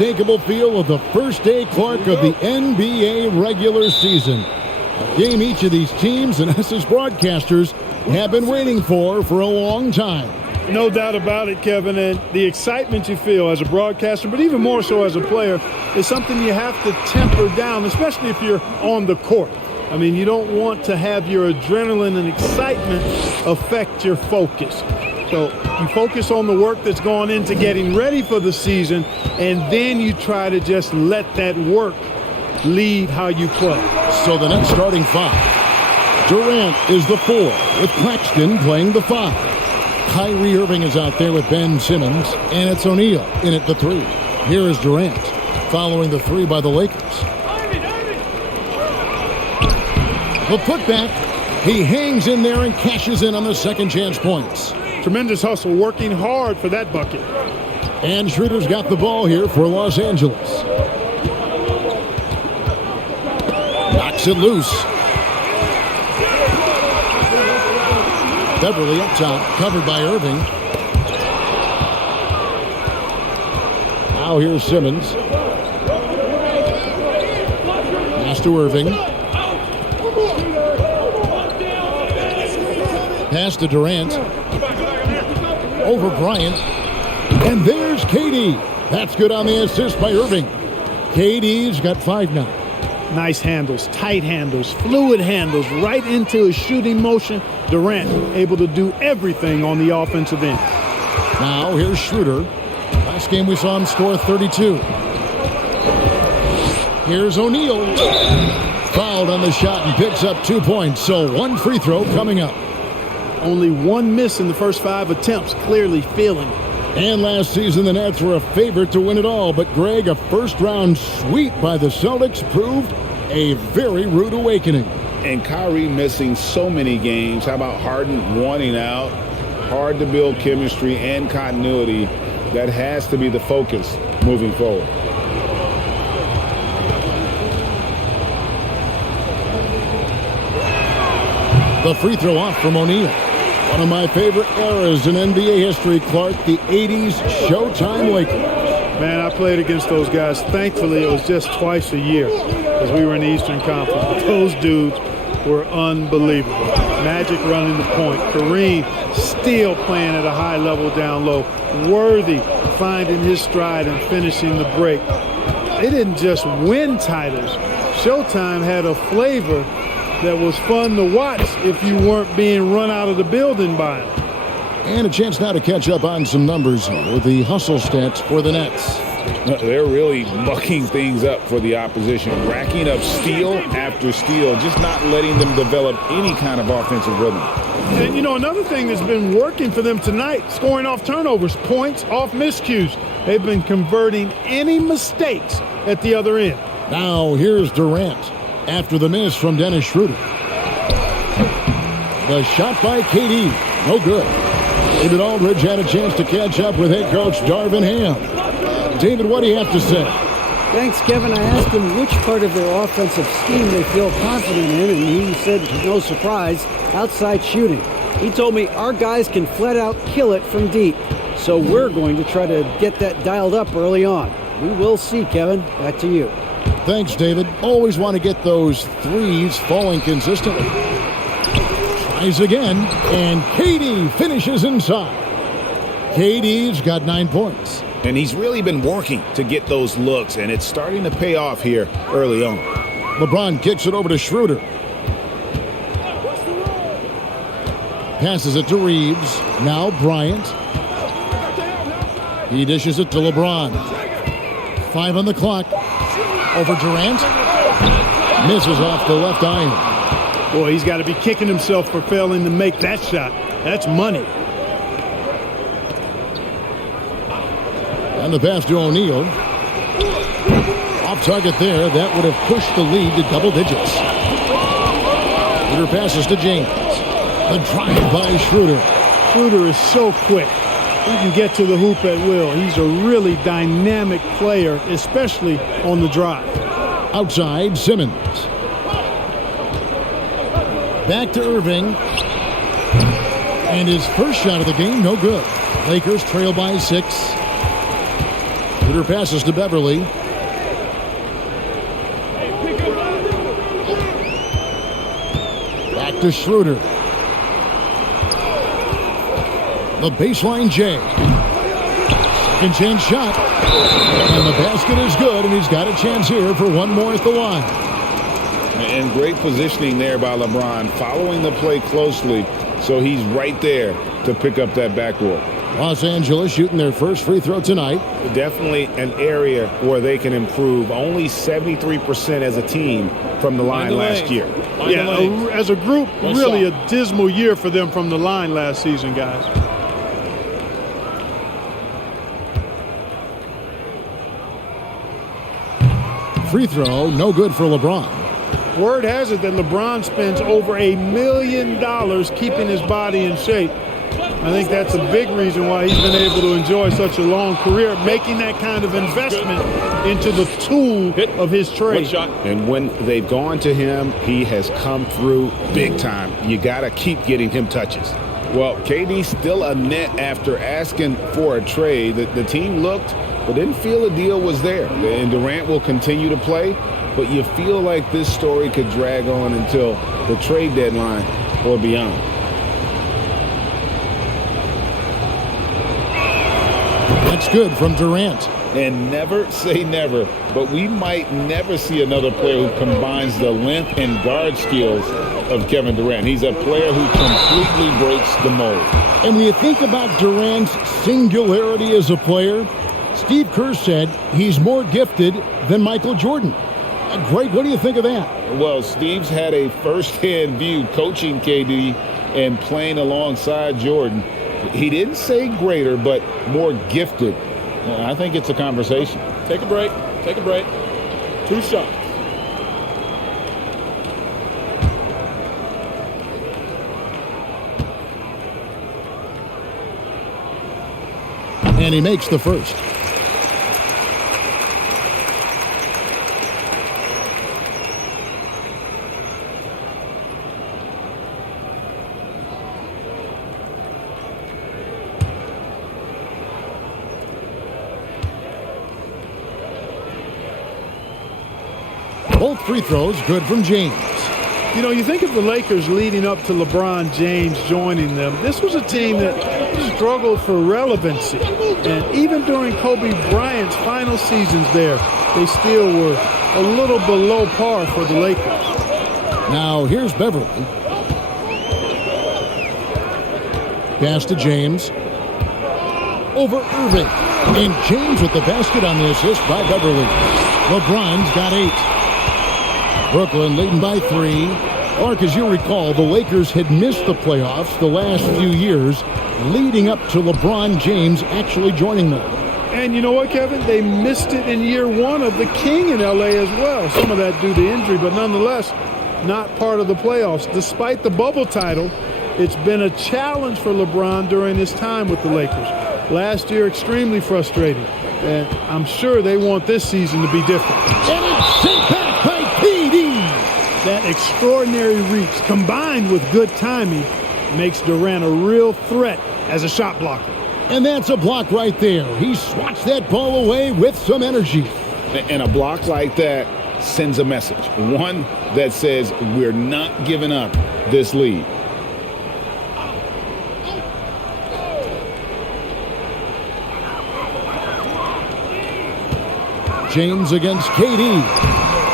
unmistakable feel of the first day, Clark, of the NBA regular season. A game each of these teams and us as broadcasters have been waiting for a long time. No doubt about it, Kevin, and the excitement you feel as a broadcaster, but even more so as a player, is something you have to temper down, especially if you're on the court. I mean, you don't want to have your adrenaline and excitement affect your focus. So you focus on the work that's gone into getting ready for the season, and then you try to just let that work lead how you play. So the next starting five. Durant is the 4, with Claxton playing the 5. Kyrie Irving is out there with Ben Simmons, and it's O'Neal in at the 3. Here is Durant, following the 3 by the Lakers. The putback, he hangs in there and cashes in on the second chance points. Tremendous hustle, working hard for that bucket. And Schroeder's got the ball here for Los Angeles. Knocks it loose. Beverly up top, covered by Irving. Now here's Simmons. Pass to Irving. Pass to Durant. Over Bryant. And there's KD. That's good on the assist by Irving. KD's got 5 now. Nice handles, tight handles, fluid handles, right into his shooting motion. Durant able to do everything on the offensive end. Now here's Schroeder. Last game we saw him score 32. Here's O'Neal. Fouled on the shot and picks up 2 points. So 1 free throw coming up. Only 1 miss in the first 5 attempts, clearly feeling it. And last season, the Nets were a favorite to win it all. But, Greg, a first-round sweep by the Celtics proved a very rude awakening. And Kyrie missing so many games. How about Harden wanting out? Hard to build chemistry and continuity. That has to be the focus moving forward. The free throw off from O'Neal. One of my favorite eras in NBA history, Clark, the 80s Showtime Lakers. Man, I played against those guys. Thankfully, it was just twice a year as we were in the Eastern Conference. But those dudes were unbelievable. Magic running the point. Kareem still playing at a high level down low. Worthy finding his stride and finishing the break. They didn't just win titles. Showtime had a flavor that was fun to watch if you weren't being run out of the building by them. And a chance now to catch up on some numbers here. The hustle stats for the Nets. They're really mucking things up for the opposition, racking up steal after steal, just not letting them develop any kind of offensive rhythm. And, you know, another thing that's been working for them tonight, scoring off turnovers, points off miscues. They've been converting any mistakes at the other end. Now here's Durant after the miss from Dennis Schroeder. The shot by KD, no good. David Aldridge had a chance to catch up with head coach Darvin Ham. David, what do you have to say? Thanks, Kevin. I asked him which part of their offensive scheme they feel confident in, and he said, no surprise, outside shooting. He told me our guys can flat out kill it from deep, so we're going to try to get that dialed up early on. We will see, Kevin. Back to you. Thanks, David. Always want to get those threes falling consistently. Tries again, and KD finishes inside. KD's got 9 points. And he's really been working to get those looks, and it's starting to pay off here early on. LeBron kicks it over to Schroeder. Passes it to Reeves. Now Bryant. He dishes it to LeBron. 5 on the clock. Over Durant. Misses off the left iron. Boy, he's got to be kicking himself for failing to make that shot. That's money. And the pass to O'Neal. Off target there. That would have pushed the lead to double digits. Schroeder passes to James. The drive by Schroeder. Schroeder is so quick. He can get to the hoop at will. He's a really dynamic player, especially on the drive. Outside, Simmons. Back to Irving. And his first shot of the game, no good. Lakers trail by 6. Shooter passes to Beverly. Back to Schroeder. The baseline J. Second chance shot. And the basket is good, and he's got a chance here for one more at the line. And great positioning there by LeBron, following the play closely, so he's right there to pick up that backboard. Los Angeles shooting their first free throw tonight. Definitely an area where they can improve. Only 73% as a team from the line last year. Yeah, as a group, really a dismal year for them from the line last season, guys. Free throw, no good for LeBron. Word has it that LeBron spends over $1 million keeping his body in shape. I think that's a big reason why he's been able to enjoy such a long career, making that kind of investment into the tool of his trade. And when they've gone to him, he has come through big time. You got to keep getting him touches. Well, KD still a net after asking for a trade. The team looked, but didn't feel a deal was there. And Durant will continue to play, but you feel like this story could drag on until the trade deadline or beyond. That's good from Durant. And never say never, but we might never see another player who combines the length and guard skills of Kevin Durant. He's a player who completely breaks the mold. And when you think about Durant's singularity as a player, Steve Kerr said he's more gifted than Michael Jordan. Greg, what do you think of that? Well, Steve's had a first-hand view coaching KD and playing alongside Jordan. He didn't say greater, but more gifted. I think it's a conversation. Take a break. Take a break. 2 shots. And he makes the first. Both free throws good from James. You know, you think of the Lakers leading up to LeBron James joining them. This was a team that struggled for relevancy. And even during Kobe Bryant's final seasons there, they still were a little below par for the Lakers. Now here's Beverly. Pass to James. Over Irving. And James with the basket on the assist by Beverly. LeBron's got 8. Brooklyn leading by 3. Mark, as you recall, the Lakers had missed the playoffs the last few years, leading up to LeBron James actually joining them. And you know what, Kevin? They missed it in year 1 of the King in L.A. as well. Some of that due to injury, but nonetheless, not part of the playoffs. Despite the bubble title, it's been a challenge for LeBron during his time with the Lakers. Last year, extremely frustrating. And I'm sure they want this season to be different. And it's sent back by KD. That extraordinary reach, combined with good timing, makes Durant a real threat as a shot blocker. And that's a block right there. He swats that ball away with some energy. And a block like that sends a message. One that says we're not giving up this lead. James against KD.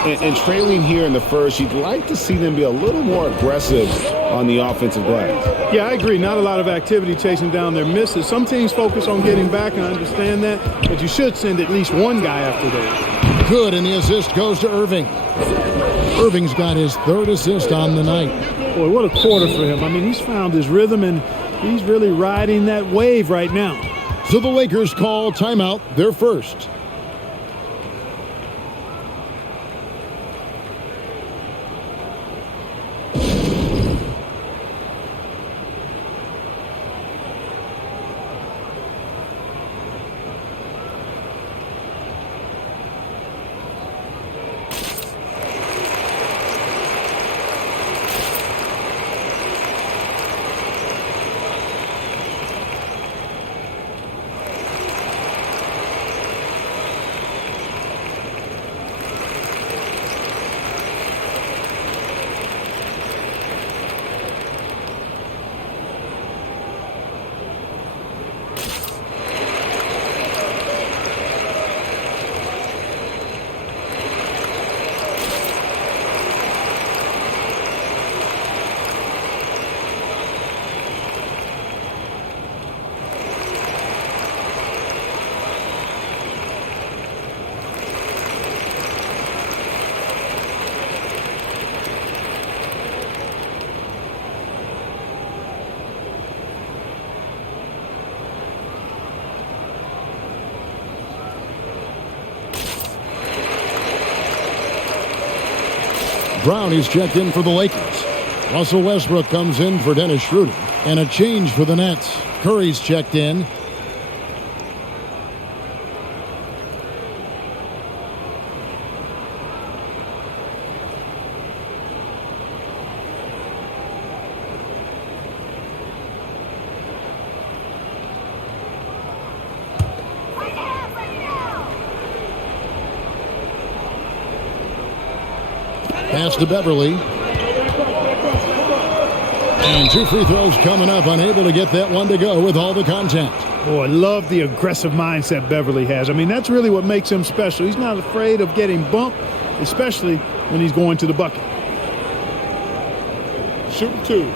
And trailing here in the first, you'd like to see them be a little more aggressive on the offensive glass. Yeah, I agree. Not a lot of activity chasing down their misses. Some teams focus on getting back, and I understand that, but you should send at least one guy after that. Good, and the assist goes to Irving. Irving's got his 3rd assist on the night. Boy, what a quarter for him. I mean, he's found his rhythm, and he's really riding that wave right now. So the Lakers call timeout, their first. Brown is checked in for the Lakers. Russell Westbrook comes in for Dennis Schroeder. And a change for the Nets. Curry's checked in. Pass to Beverly. And 2 free throws coming up. Unable to get that one to go with all the contact. Boy, I love the aggressive mindset Beverly has. I mean, that's really what makes him special. He's not afraid of getting bumped, especially when he's going to the bucket. Shooting 2.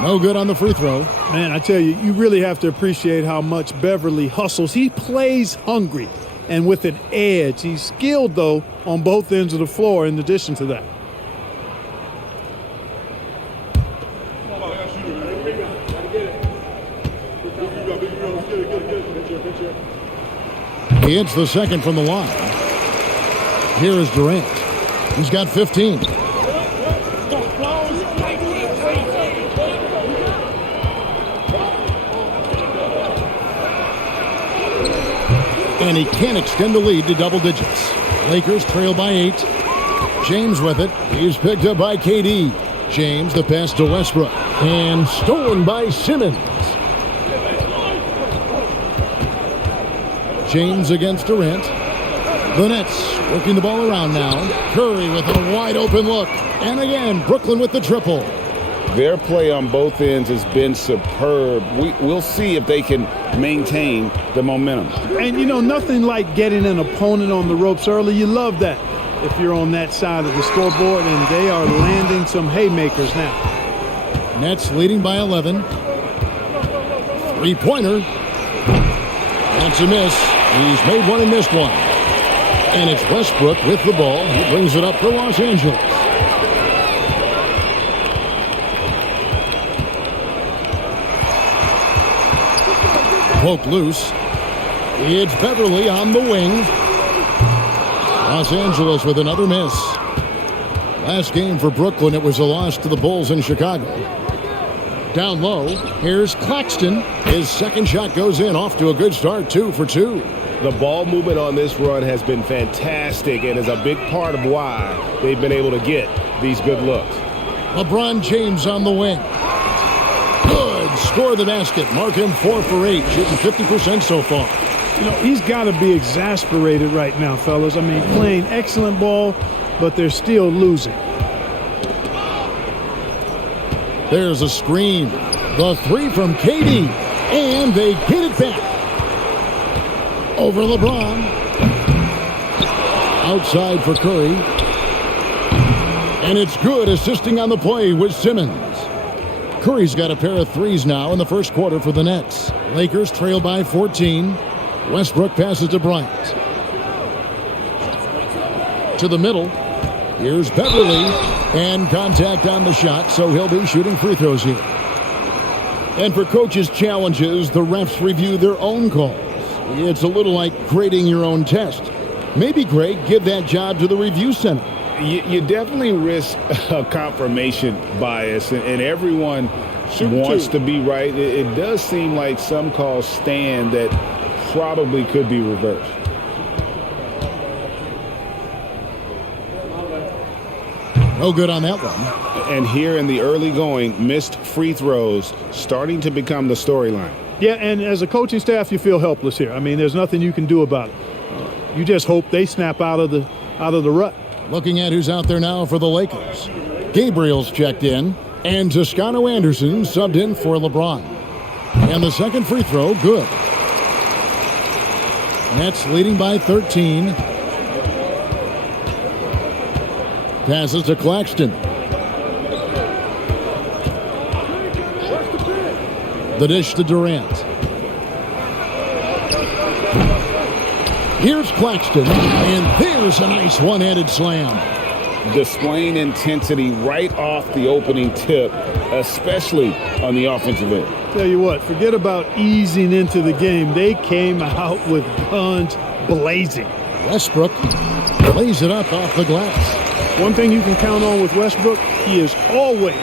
No good on the free throw. Man, I tell you, you really have to appreciate how much Beverly hustles. He plays hungry and with an edge. He's skilled, though, on both ends of the floor in addition to that. He hits the second from the line. Here is Durant. He's got 15. And he can't extend the lead to double digits. Lakers trail by 8. James with it. He's picked up by KD. James, the pass to Westbrook. And stolen by Simmons. James against Durant. The Nets working the ball around now. Curry with a wide open look. And again, Brooklyn with the triple. Their play on both ends has been superb. We'll see if they can maintain the momentum. And, you know, nothing like getting an opponent on the ropes early. You love that if you're on that side of the scoreboard, and they are landing some haymakers now. Nets leading by 11. Three-pointer. That's a miss. He's made one and missed one. And it's Westbrook with the ball. He brings it up for Los Angeles. Poke loose. It's Beverly on the wing. Los Angeles with another miss. Last game for Brooklyn, it was a loss to the Bulls in Chicago. Down low, here's Claxton. His second shot goes in, off to a good start, 2 for 2. The ball movement on this run has been fantastic and is a big part of why they've been able to get these good looks. LeBron James on the wing. Good. Score the basket. Mark him 4 for 8, shooting 50% so far. You know, he's got to be exasperated right now, fellas. I mean, playing excellent ball, but they're still losing. There's a screen. The 3 from KD. And they get it back. Over LeBron. Outside for Curry. And it's good, assisting on the play with Simmons. Curry's got a pair of threes now in the first quarter for the Nets. Lakers trail by 14. Westbrook passes to Bryant. To the middle. Here's Beverly. And contact on the shot, so he'll be shooting free throws here. And for coaches' challenges, the refs review their own calls. It's a little like grading your own test. Maybe, Greg, give that job to the review center. You definitely risk a confirmation bias, and everyone wants to be right. It does seem like some calls stand that probably could be reversed. No good on that one. And here in the early going, missed free throws starting to become the storyline. Yeah, and as a coaching staff, you feel helpless here. I mean, there's nothing you can do about it. You just hope they snap out of the rut. Looking at who's out there now for the Lakers. Gabriel's checked in, and Toscano Anderson subbed in for LeBron. And the second free throw, good. Nets leading by 13. Passes to Claxton. The dish to Durant. Here's Claxton, and there's a nice one-handed slam. Displaying intensity right off the opening tip, especially on the offensive end. Tell you what, forget about easing into the game. They came out with guns blazing. Westbrook lays it up off the glass. One thing you can count on with Westbrook, he is always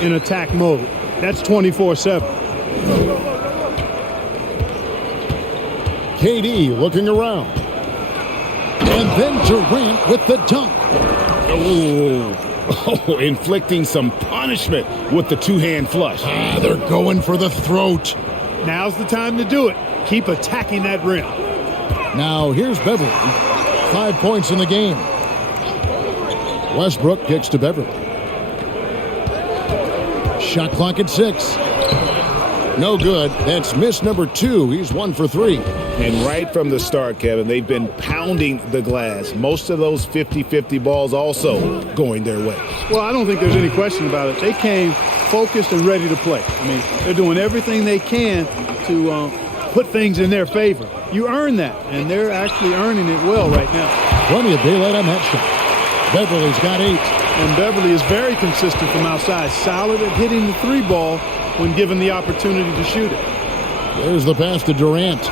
in attack mode. That's 24/7. KD looking around. And then Durant with the dunk. Oh, inflicting some punishment with the two-hand flush. They're going for the throat. Now's the time to do it. Keep attacking that rim. Now here's Beverly. 5 points in the game. Westbrook kicks to Beverly. Shot clock at 6. No good. That's miss number 2. He's 1 for 3. And right from the start, Kevin, they've been pounding the glass. Most of those 50-50 balls also going their way. Well, I don't think there's any question about it. They came focused and ready to play. I mean, they're doing everything they can to put things in their favor. You earn that, and they're actually earning it well right now. Plenty of daylight on that shot. Beverly's got 8. And Beverly is very consistent from outside. Solid at hitting the 3 ball when given the opportunity to shoot it. There's the pass to Durant.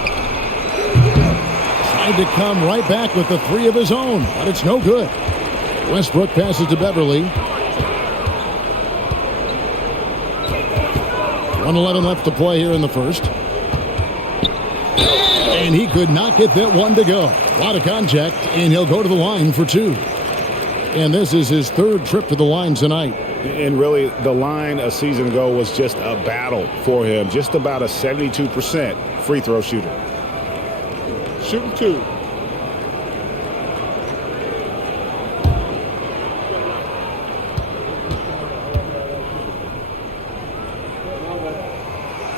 Tried to come right back with the 3 of his own, but it's no good. Westbrook passes to Beverly. 1:11 left to play here in the first. And he could not get that one to go. A lot of contact, and he'll go to the line for 2. And this is his 3rd trip to the line tonight. And really, the line a season ago was just a battle for him. Just about a 72% free throw shooter. Shooting 2.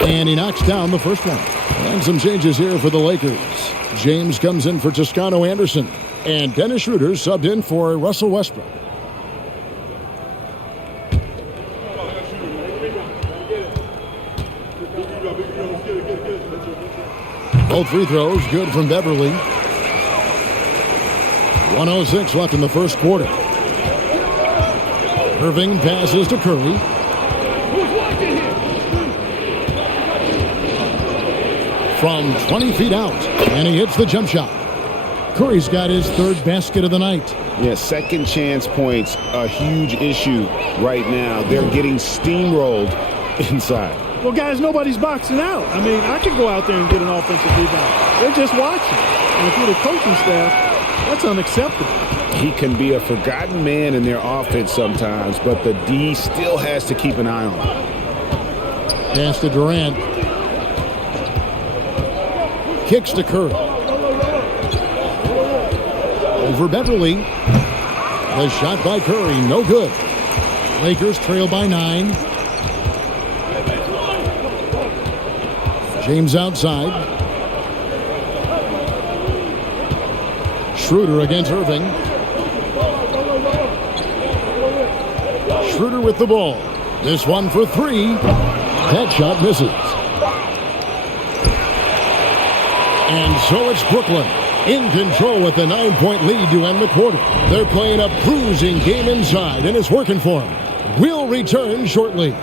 And he knocks down the first one. And some changes here for the Lakers. James comes in for Toscano Anderson. And Dennis Schroeder subbed in for Russell Westbrook. Both free throws good from Beverly. 1:06 left in the first quarter. Irving passes to Curry. From 20 feet out, and he hits the jump shot. Curry's got his 3rd basket of the night. Yeah, second chance points, a huge issue right now. They're getting steamrolled inside. Well, guys, nobody's boxing out. I mean, I could go out there and get an offensive rebound. They're just watching. And if you're the coaching staff, that's unacceptable. He can be a forgotten man in their offense sometimes, but the D still has to keep an eye on him. Pass to Durant. Kicks to Curry. Over Beverly. The shot by Curry, no good. Lakers trail by 9. James outside. Schroeder against Irving. Schroeder with the ball. This one for 3. That shot misses. And so it's Brooklyn in control with a 9-point lead to end the quarter. They're playing a bruising game inside, and it's working for them. We'll return shortly.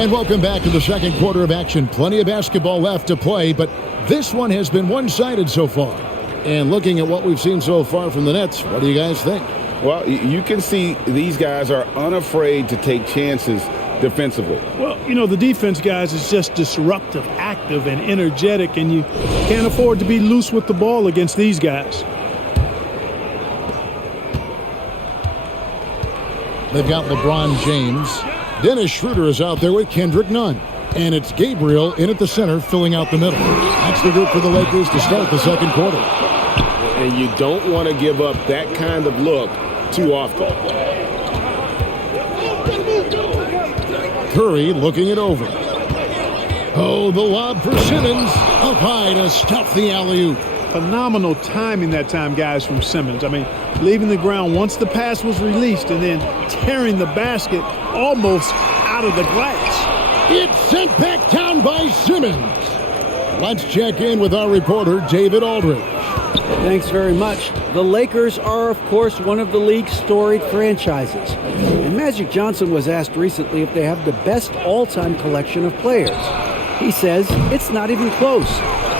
And welcome back to the second quarter of action. Plenty of basketball left to play, but this one has been one-sided so far. And looking at what we've seen so far from the Nets, what do you guys think? Well, you can see these guys are unafraid to take chances defensively. Well, you know, the defense, guys, is just disruptive, active, and energetic, and you can't afford to be loose with the ball against these guys. They've got LeBron James. Dennis Schroeder is out there with Kendrick Nunn. And it's Gabriel in at the center, filling out the middle. That's the group for the Lakers to start the second quarter. And you don't want to give up that kind of look too often. Curry looking it over. Oh, the lob for Simmons. Up high to stuff the alley-oop. Phenomenal timing that time, guys, from Simmons. I mean, leaving the ground once the pass was released and then tearing the basket almost out of the glass. It's sent back down by Simmons. Let's check in with our reporter, David Aldridge. Thanks very much. The Lakers are, of course, one of the league's storied franchises. And Magic Johnson was asked recently if they have the best all-time collection of players. He says it's not even close.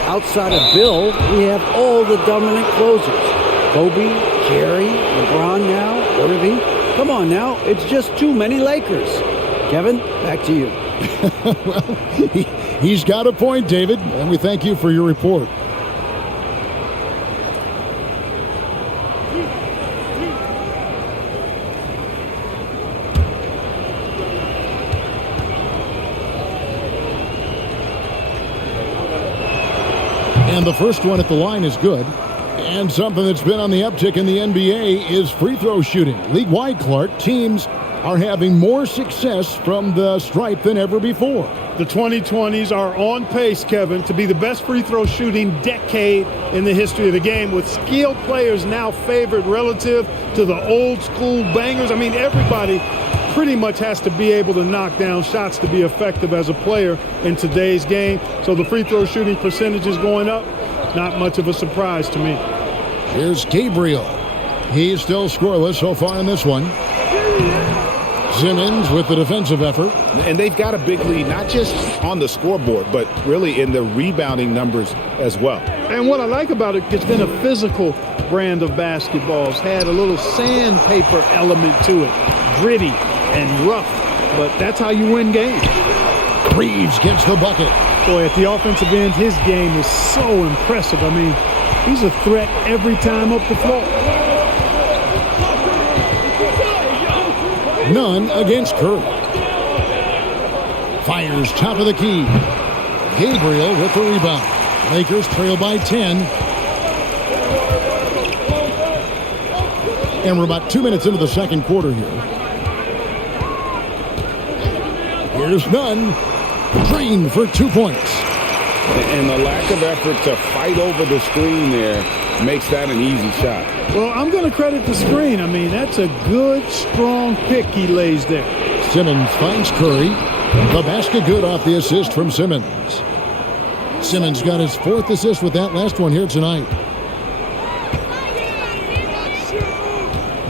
Outside of Bill, we have all the dominant closers. Kobe, Jerry, LeBron now, Irving. Come on now, it's just too many Lakers. Kevin, back to you. Well, he's got a point, David, and we thank you for your report. And the first one at the line is good. And something that's been on the uptick in the NBA is free throw shooting. League-wide, Clark, teams are having more success from the stripe than ever before. The 2020s are on pace, Kevin, to be the best free throw shooting decade in the history of the game, with skilled players now favored relative to the old school bangers. I mean, everybody pretty much has to be able to knock down shots to be effective as a player in today's game. So the free throw shooting percentage is going up. Not much of a surprise to me. Here's Gabriel. He's still scoreless so far in this one. Simmons with the defensive effort. And they've got a big lead, not just on the scoreboard, but really in the rebounding numbers as well. And what I like about it, it's been a physical brand of basketball. It's had a little sandpaper element to it. Gritty and rough, but that's how you win games. Reeves gets the bucket. Boy, at the offensive end, his game is so impressive. I mean, he's a threat every time up the floor. None against Curry. Fires top of the key. Gabriel with the rebound. Lakers trail by 10. And we're about 2 minutes into the second quarter here. Here's Nunn. Drained for 2 points. And the lack of effort to fight over the screen there makes that an easy shot. Well, I'm going to credit the screen. I mean, that's a good, strong pick he lays there. Simmons finds Curry. The basket good off the assist from Simmons. Simmons got his fourth assist with that last one here tonight.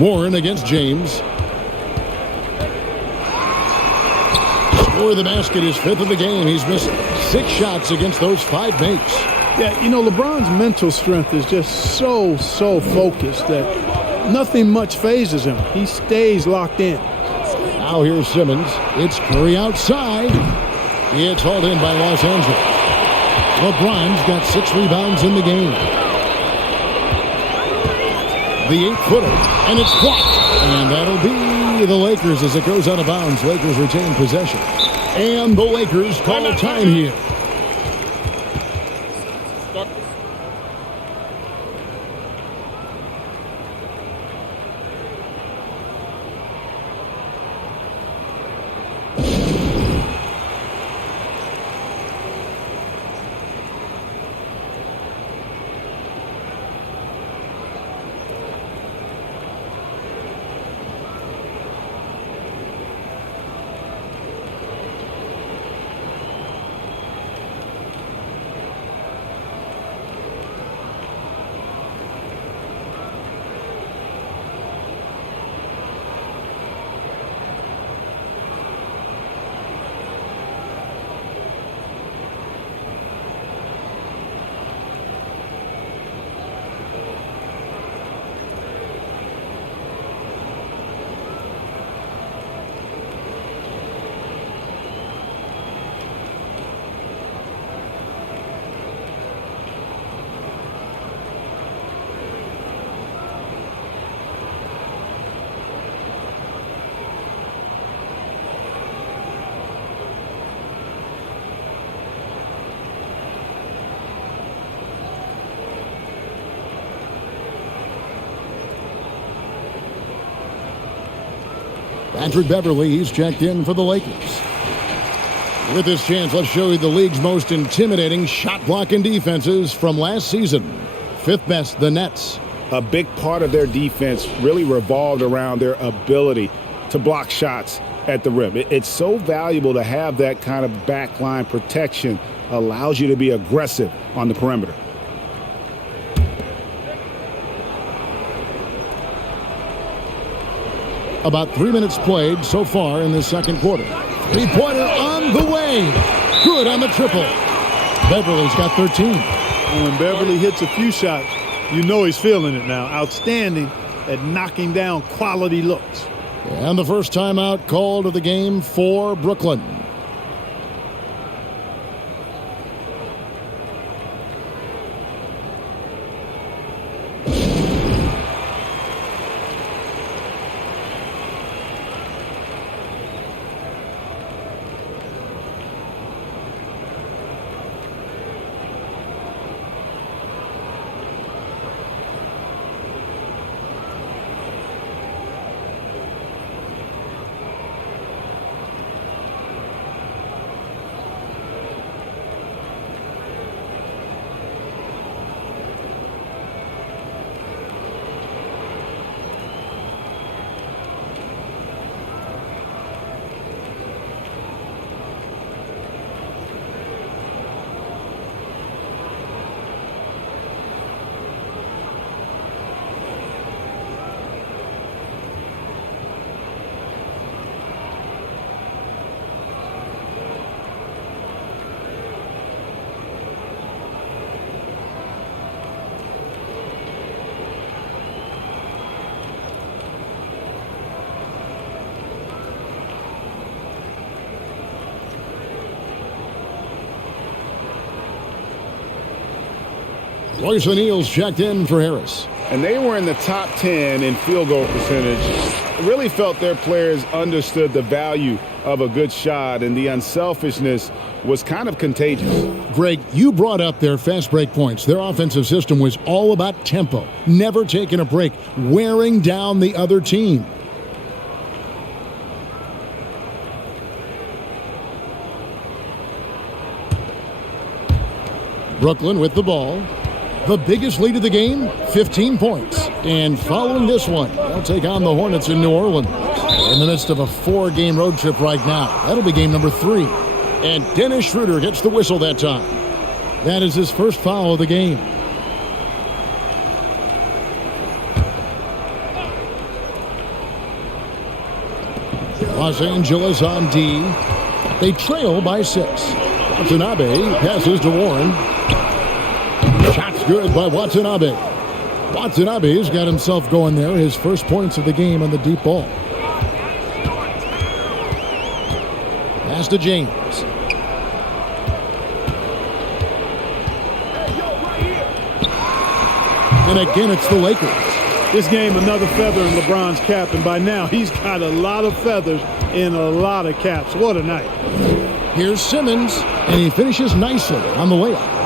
Warren against James. Score the basket, his fifth of the game. He's missed 6 shots against those 5 makes. Yeah, you know, LeBron's mental strength is just so focused that nothing much phases him. He stays locked in. Now here's Simmons. It's Curry outside. It's hauled in by Los Angeles. LeBron's got 6 rebounds in the game. The 8-footer, and it's blocked. And that'll be the Lakers as it goes out of bounds. Lakers retain possession. And the Lakers call time here. Patrick Beverly, he's checked in for the Lakers. With this chance, let's show you the league's most intimidating shot blocking defenses from last season. fifth best, the Nets. A big part of their defense really revolved around their ability to block shots at the rim. It's so valuable to have that kind of backline protection. Allows you to be aggressive on the perimeter. About 3 minutes played so far in the second quarter. Three-pointer on the way. Good on the triple. Beverly's got 13. And when Beverly hits a few shots, you know he's feeling it now. Outstanding at knocking down quality looks. And the first timeout called of the game for Brooklyn. Royce O'Neal's checked in for Harris. And they were in the top 10 in field goal percentage. Really felt their players understood the value of a good shot, and the unselfishness was kind of contagious. Greg, you brought up their fast break points. Their offensive system was all about tempo, never taking a break, wearing down the other team. Brooklyn with the ball. The biggest lead of the game, 15 points. And following this one, they'll take on the Hornets in New Orleans. In the midst of a 4-game road trip right now. That'll be game number 3. And Dennis Schroeder gets the whistle that time. That is his first foul of the game. Los Angeles on D. They trail by 6. Watanabe passes to Warren. Shot's good by Watanabe. Watanabe's got himself going there. His first points of the game on the deep ball. Pass to James. And again, it's the Lakers. This game, another feather in LeBron's cap, and by now he's got a lot of feathers in a lot of caps. What a night. Here's Simmons, and he finishes nicely on the layup.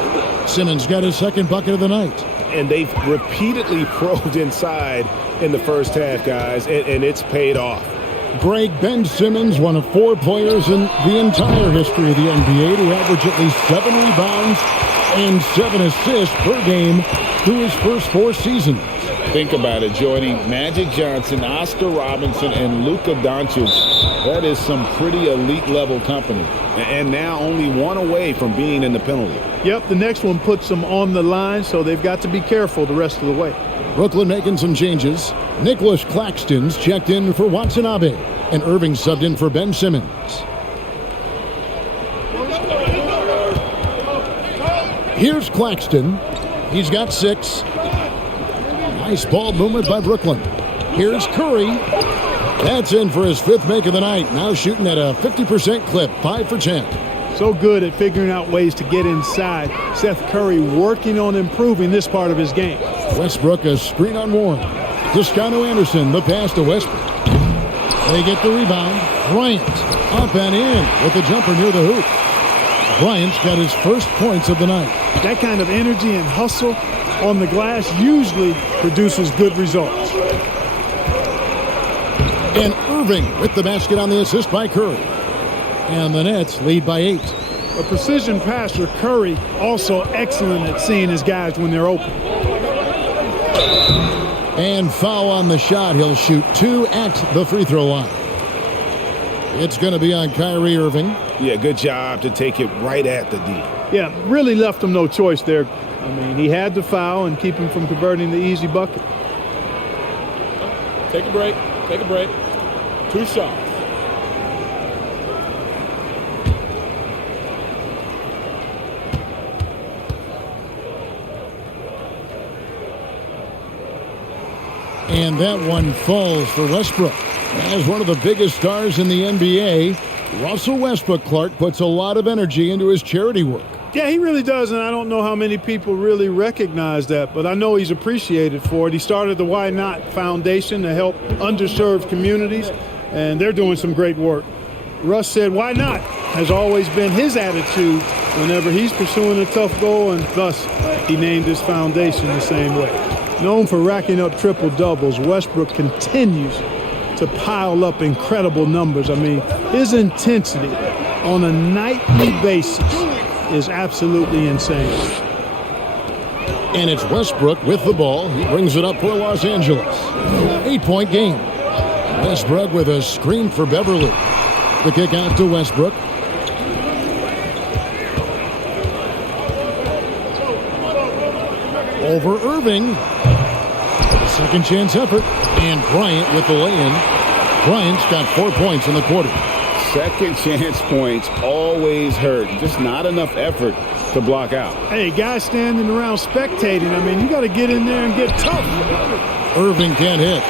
Simmons got his second bucket of the night. And they've repeatedly probed inside in the first half, guys, and it's paid off. Greg, Ben Simmons, one of 4 players in the entire history of the NBA to average at least 7 rebounds and 7 assists per game through his first 4 seasons. Think about it, joining Magic Johnson, Oscar Robinson, and Luka Doncic. That is some pretty elite-level company. And now only 1 away from being in the penalty. Yep, the next one puts them on the line, so they've got to be careful the rest of the way. Brooklyn making some changes. Nicholas Claxton's checked in for Watanabe, and Irving subbed in for Ben Simmons. Here's Claxton. He's got 6. Nice ball movement by Brooklyn. Here's Curry. That's in for his 5th make of the night. Now shooting at a 50% clip, 5 for 10. So good at figuring out ways to get inside. Seth Curry working on improving this part of his game. Westbrook a screen on Warren. Toscano Anderson, the pass to Westbrook. They get the rebound. Bryant up and in with the jumper near the hoop. Bryant's got his first points of the night. That kind of energy and hustle on the glass usually produces good results. And Irving with the basket on the assist by Curry. And the Nets lead by 8. A precision passer, Curry also excellent at seeing his guys when they're open. And foul on the shot. He'll shoot 2 at the free throw line. It's going to be on Kyrie Irving. Yeah, good job to take it right at the D. Yeah, really left him no choice there. I mean, he had to foul and keep him from converting the easy bucket. Take a break. Take a break. 2 shots. And that one falls for Westbrook. As one of the biggest stars in the NBA, Russell Westbrook, Clark, puts a lot of energy into his charity work. Yeah, he really does, and I don't know how many people really recognize that, but I know he's appreciated for it. He started the Why Not Foundation to help underserved communities, and they're doing some great work. Russ said, why not? Has always been his attitude whenever he's pursuing a tough goal, and thus he named his foundation the same way. Known for racking up triple-doubles, Westbrook continues to pile up incredible numbers. I mean, his intensity on a nightly basis is absolutely insane. And it's Westbrook with the ball. He brings it up for Los Angeles. 8-point game. Westbrook with a screen for Beverly. The kick out to Westbrook. Over Irving. Second chance effort. And Bryant with the lay-in. Bryant's got 4 points in the quarter. Second chance points always hurt. Just not enough effort to block out. Hey, guys standing around spectating, I mean, you got to get in there and get tough. Irving can't hit.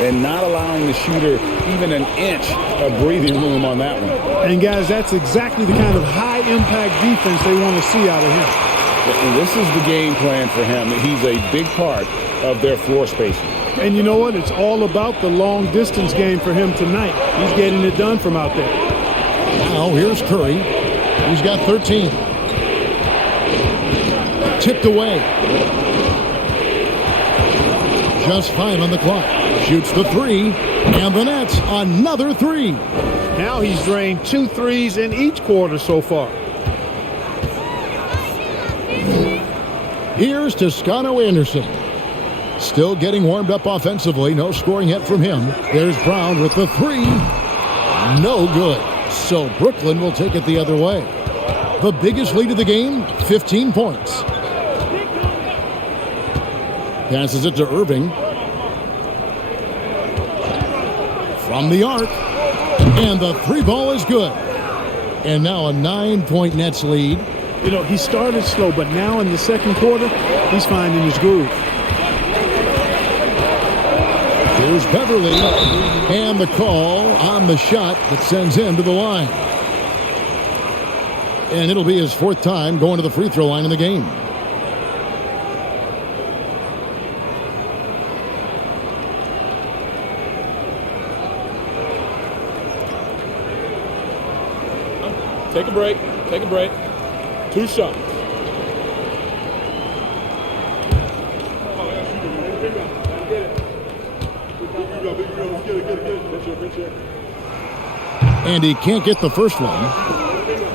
And not allowing the shooter even an inch of breathing room on that one. And, guys, that's exactly the kind of high-impact defense they want to see out of him. And this is the game plan for him. He's a big part of their floor spacing. And you know what? It's all about the long-distance game for him tonight. He's getting it done from out there. Now here's Curry. He's got 13. Tipped away. Just 5 on the clock. Shoots the 3. And the Nets another 3. Now he's drained 2 threes in each quarter so far. Here's Toscano Anderson. Still getting warmed up offensively. No scoring yet from him. There's Brown with the 3. No good. So Brooklyn will take it the other way. The biggest lead of the game, 15 points. Passes it to Irving. From the arc. And the 3 ball is good. And now a 9-point Nets lead. You know, he started slow, but now in the second quarter, he's finding his groove. Here's Beverly, and the call on the shot that sends him to the line. And it'll be his 4th time going to the free throw line in the game. Take a break. Take a break. 2 shots. And he can't get the first one.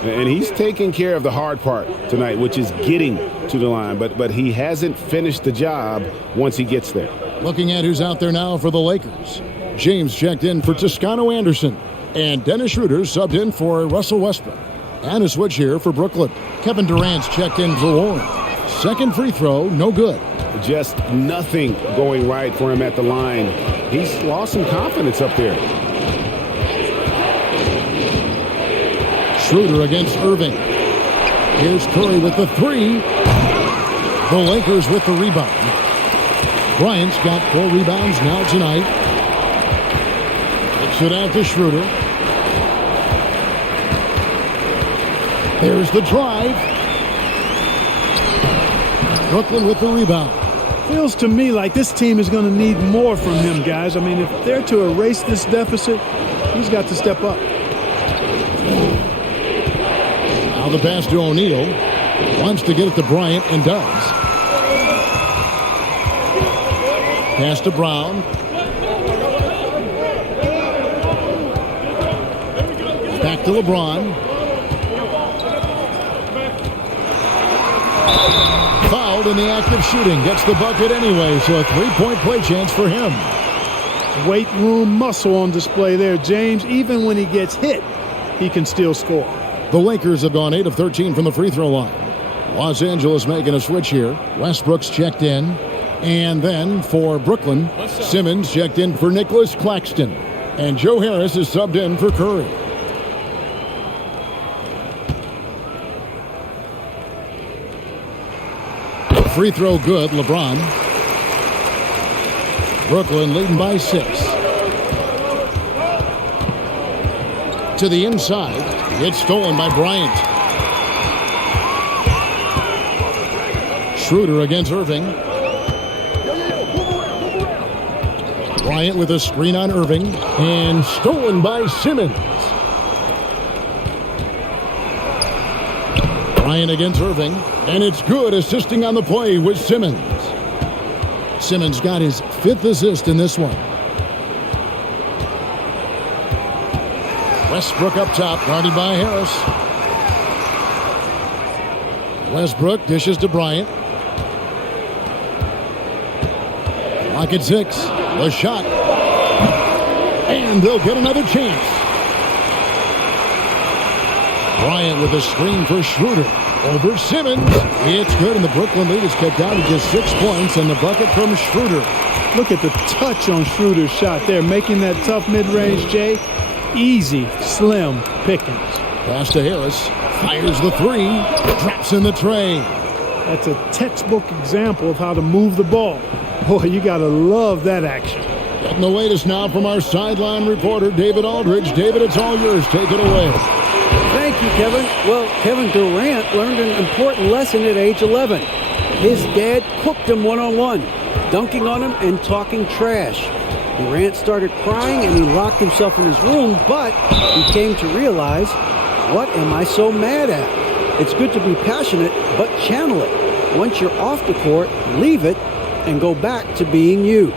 And he's taking care of the hard part tonight, which is getting to the line. But he hasn't finished the job once he gets there. Looking at who's out there now for the Lakers. James checked in for Toscano Anderson. And Dennis Schroeder subbed in for Russell Westbrook. And a switch here for Brooklyn. Kevin Durant's checked in for Warren. Second free throw, no good. Just nothing going right for him at the line. He's lost some confidence up there. Schroeder against Irving. Here's Curry with the 3. The Lakers with the rebound. Bryant's got 4 rebounds now tonight. Kicks it out to Schroeder. There's the drive. Brooklyn with the rebound. Feels to me like this team is going to need more from him, guys. I mean, if they're to erase this deficit, he's got to step up. Now the pass to O'Neal. Wants to get it to Bryant and does. Pass to Brown. Back to LeBron. Foul called in the act of shooting. Gets the bucket anyway, so a three-point play chance for him. Weight room muscle on display there, James. Even when he gets hit, he can still score. The Lakers have gone 8 of 13 from the free throw line. Los Angeles making a switch here. Westbrook's checked in. And then for Brooklyn, Simmons checked in for Nicholas Claxton. And Joe Harris is subbed in for Curry. Free throw good, LeBron. Brooklyn leading by 6. To the inside. It's stolen by Bryant. Schroeder against Irving. Bryant with a screen on Irving. And stolen by Simmons. Bryant against Irving. And it's good, assisting on the play with Simmons. Simmons got his 5th assist in this one. Westbrook up top, guarded by Harris. Westbrook dishes to Bryant. Clock at 6. The shot. And they'll get another chance. Bryant with a screen for Schroeder. Over Simmons. It's good, and the Brooklyn lead is cut down to just 6 points, and the bucket from Schroeder. Look at the touch on Schroeder's shot there, making that tough mid-range, Jay. Easy, slim pickings. Pass to Harris. Fires the 3. Drops in the tray. That's a textbook example of how to move the ball. Boy, you got to love that action. Getting the latest now from our sideline reporter, David Aldridge. David, it's all yours. Take it away. Thank you, Kevin. Well, Kevin Durant learned an important lesson at age 11. His dad cooked him one-on-one, dunking on him and talking trash. Durant started crying and he locked himself in his room, but he came to realize, what am I so mad at? It's good to be passionate, but channel it. Once you're off the court, leave it and go back to being you.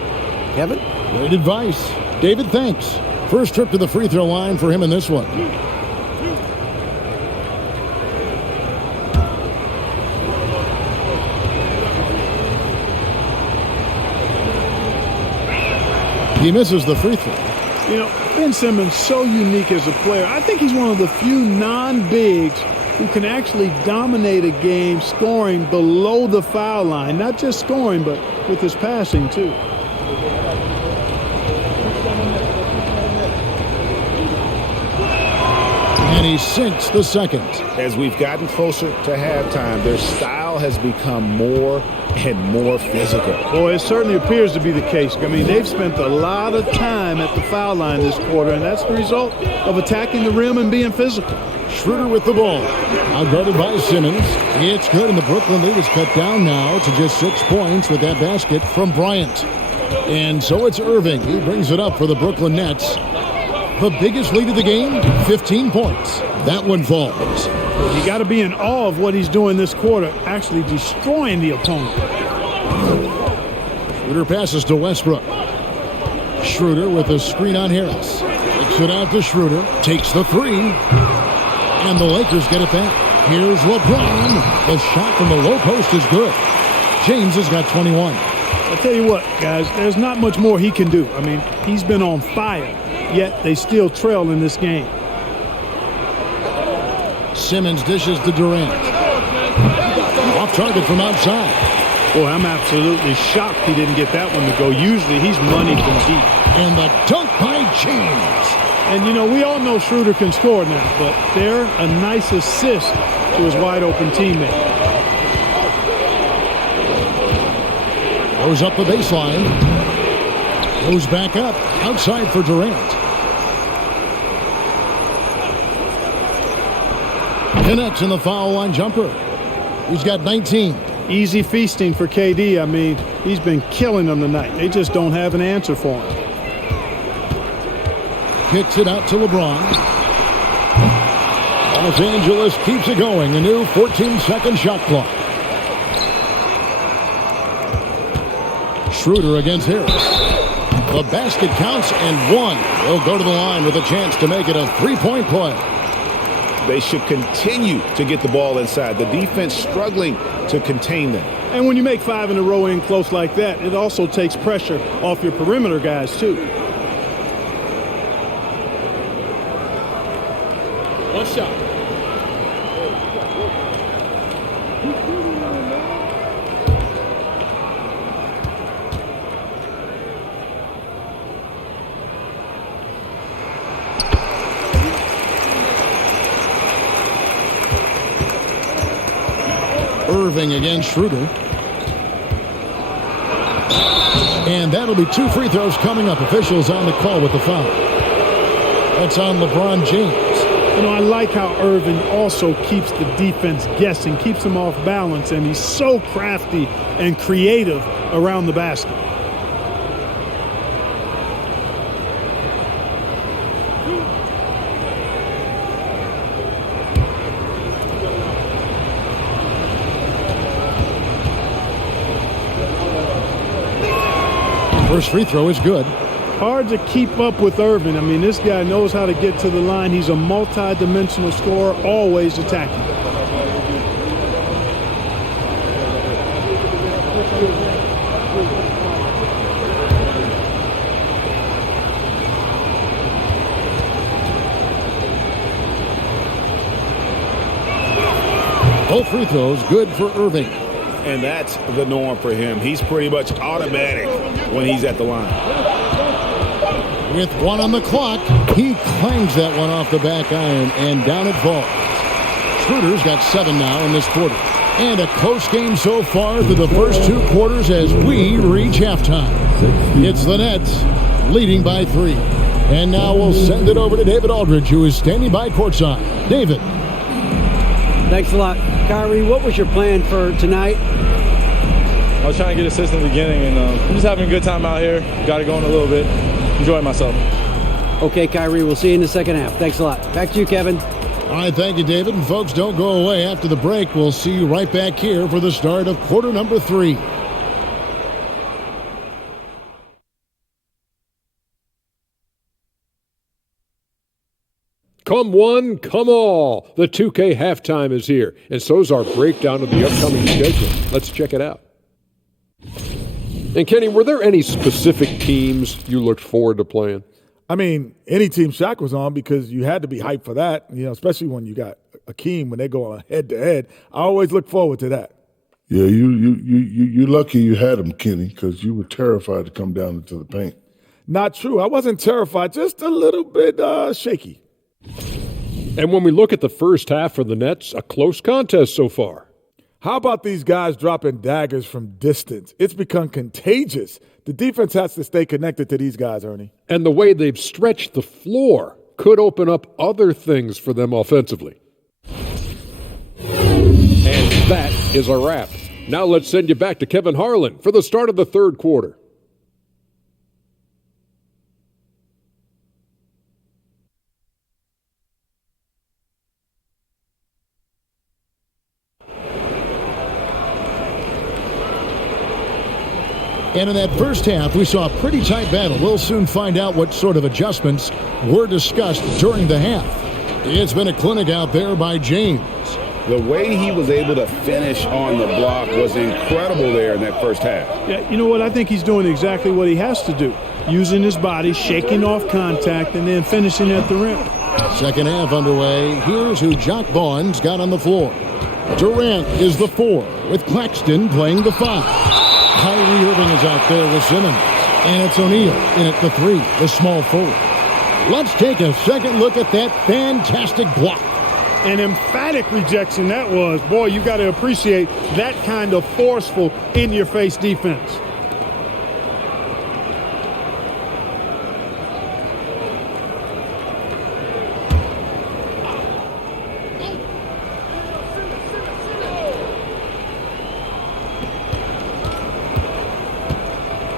Kevin? Great advice. David, thanks. First trip to the free throw line for him in this one. He misses the free throw. You know, Ben Simmons, so unique as a player. I think he's one of the few non-bigs who can actually dominate a game scoring below the foul line. Not just scoring, but with his passing, too. And he sinks the second. As we've gotten closer to halftime, their style has become more and more physical. Boy, it certainly appears to be the case. I mean, they've spent a lot of time at the foul line this quarter, and that's the result of attacking the rim and being physical. Schroeder with the ball. Now guarded by Simmons. It's good, and the Brooklyn lead is cut down now to just 6 points with that basket from Bryant. And so it's Irving. He brings it up for the Brooklyn Nets. The biggest lead of the game, 15 points. That one falls. You got to be in awe of what he's doing this quarter, actually destroying the opponent. Schroeder passes to Westbrook. Schroeder with a screen on Harris. Takes it out to Schroeder. Takes the 3. And the Lakers get it back. Here's LeBron. The shot from the low post is good. James has got 21. I'll tell you what, guys, there's not much more he can do. I mean, he's been on fire, yet they still trail in this game. Simmons dishes to Durant. Off target from outside. Boy, I'm absolutely shocked he didn't get that one to go. Usually he's money from deep. And the dunk by James. And, you know, we all know Schroeder can score now, but they're a nice assist to his wide-open teammate. Goes up the baseline. Goes back up. Outside for Durant. Connects in the foul line jumper. He's got 19. Easy feasting for KD. I mean, he's been killing them tonight. They just don't have an answer for him. Kicks it out to LeBron. Los Angeles keeps it going. A new 14-second shot clock. Schroeder against Harris. The basket counts and one. He'll go to the line with a chance to make it a three-point play. They should continue to get the ball inside. The defense struggling to contain them. And when you make 5 in a row in close like that, it also takes pressure off your perimeter guys, too. One shot. Irving against Schroeder. And that'll be 2 free throws coming up. Officials on the call with the foul. That's on LeBron James. You know, I like how Irving also keeps the defense guessing, keeps them off balance, and he's so crafty and creative around the basket. First free throw is good. Hard to keep up with Irving. I mean, this guy knows how to get to the line. He's a multi-dimensional scorer, always attacking. Both free throws good for Irving. And that's the norm for him. He's pretty much automatic when he's at the line. With 1 on the clock, he clangs that one off the back iron, and down it falls. Schroeder's got 7 now in this quarter. And a close game so far through the first 2 quarters as we reach halftime. It's the Nets leading by 3. And now we'll send it over to David Aldridge, who is standing by courtside. David. Thanks a lot. Kyrie, what was your plan for tonight? I was trying to get assists in the beginning, and I'm just having a good time out here. Got it going a little bit. Enjoying myself. Okay, Kyrie, we'll see you in the second half. Thanks a lot. Back to you, Kevin. All right, thank you, David. And folks, don't go away. After the break, we'll see you right back here for the start of quarter number 3. Come one, come all. The 2K halftime is here, and so's our breakdown of the upcoming schedule. Let's check it out. And Kenny, were there any specific teams you looked forward to playing? I mean, any team Shaq was on, because you had to be hyped for that, you know, especially when you got Akeem when they go on head-to-head. I always look forward to that. Yeah, you're lucky you had him, Kenny, because you were terrified to come down into the paint. Not true. I wasn't terrified, just a little bit shaky. And when we look at the first half for the Nets, a close contest so far. How about these guys dropping daggers from distance? It's become contagious. The defense has to stay connected to these guys, Ernie. And the way they've stretched the floor could open up other things for them offensively. And that is a wrap. Now let's send you back to Kevin Harlan for the start of the third quarter. And in that first half, we saw a pretty tight battle. We'll soon find out what sort of adjustments were discussed during the half. It's been a clinic out there by James. The way he was able to finish on the block was incredible there in that first half. Yeah, you know what? I think he's doing exactly what he has to do. Using his body, shaking off contact, and then finishing at the rim. Second half underway. Here's who Jock Vaughn's got on the floor. Durant is the 4, with Claxton playing the 5. Kyrie Irving is out there with Simmons. And it's O'Neal in at the 3, the small forward. Let's take a second look at that fantastic block. An emphatic rejection that was. Boy, you got to appreciate that kind of forceful, in-your-face defense.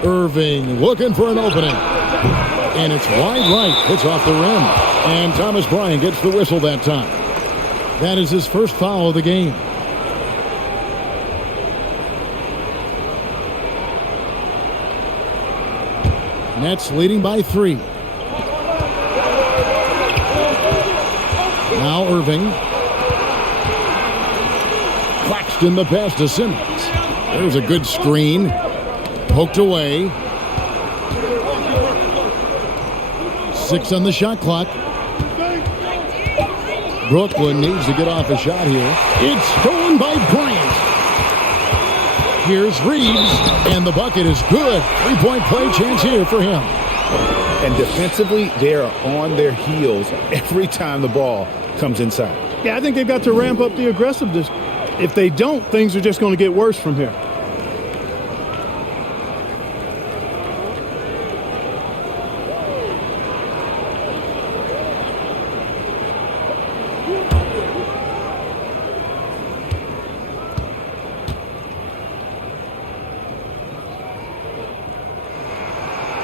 Irving looking for an opening. And it's wide right. It's off the rim. And Thomas Bryant gets the whistle that time. That is his first foul of the game. Nets leading by 3. Now Irving. Claxton the pass to Simmons. There's a good screen. Poked away. 6 on the shot clock. Brooklyn needs to get off a shot here. It's stolen by Bryant. Here's Reeves, and the bucket is good. 3-point play chance here for him. And defensively, they are on their heels every time the ball comes inside. Yeah, I think they've got to ramp up the aggressiveness. If they don't, things are just going to get worse from here.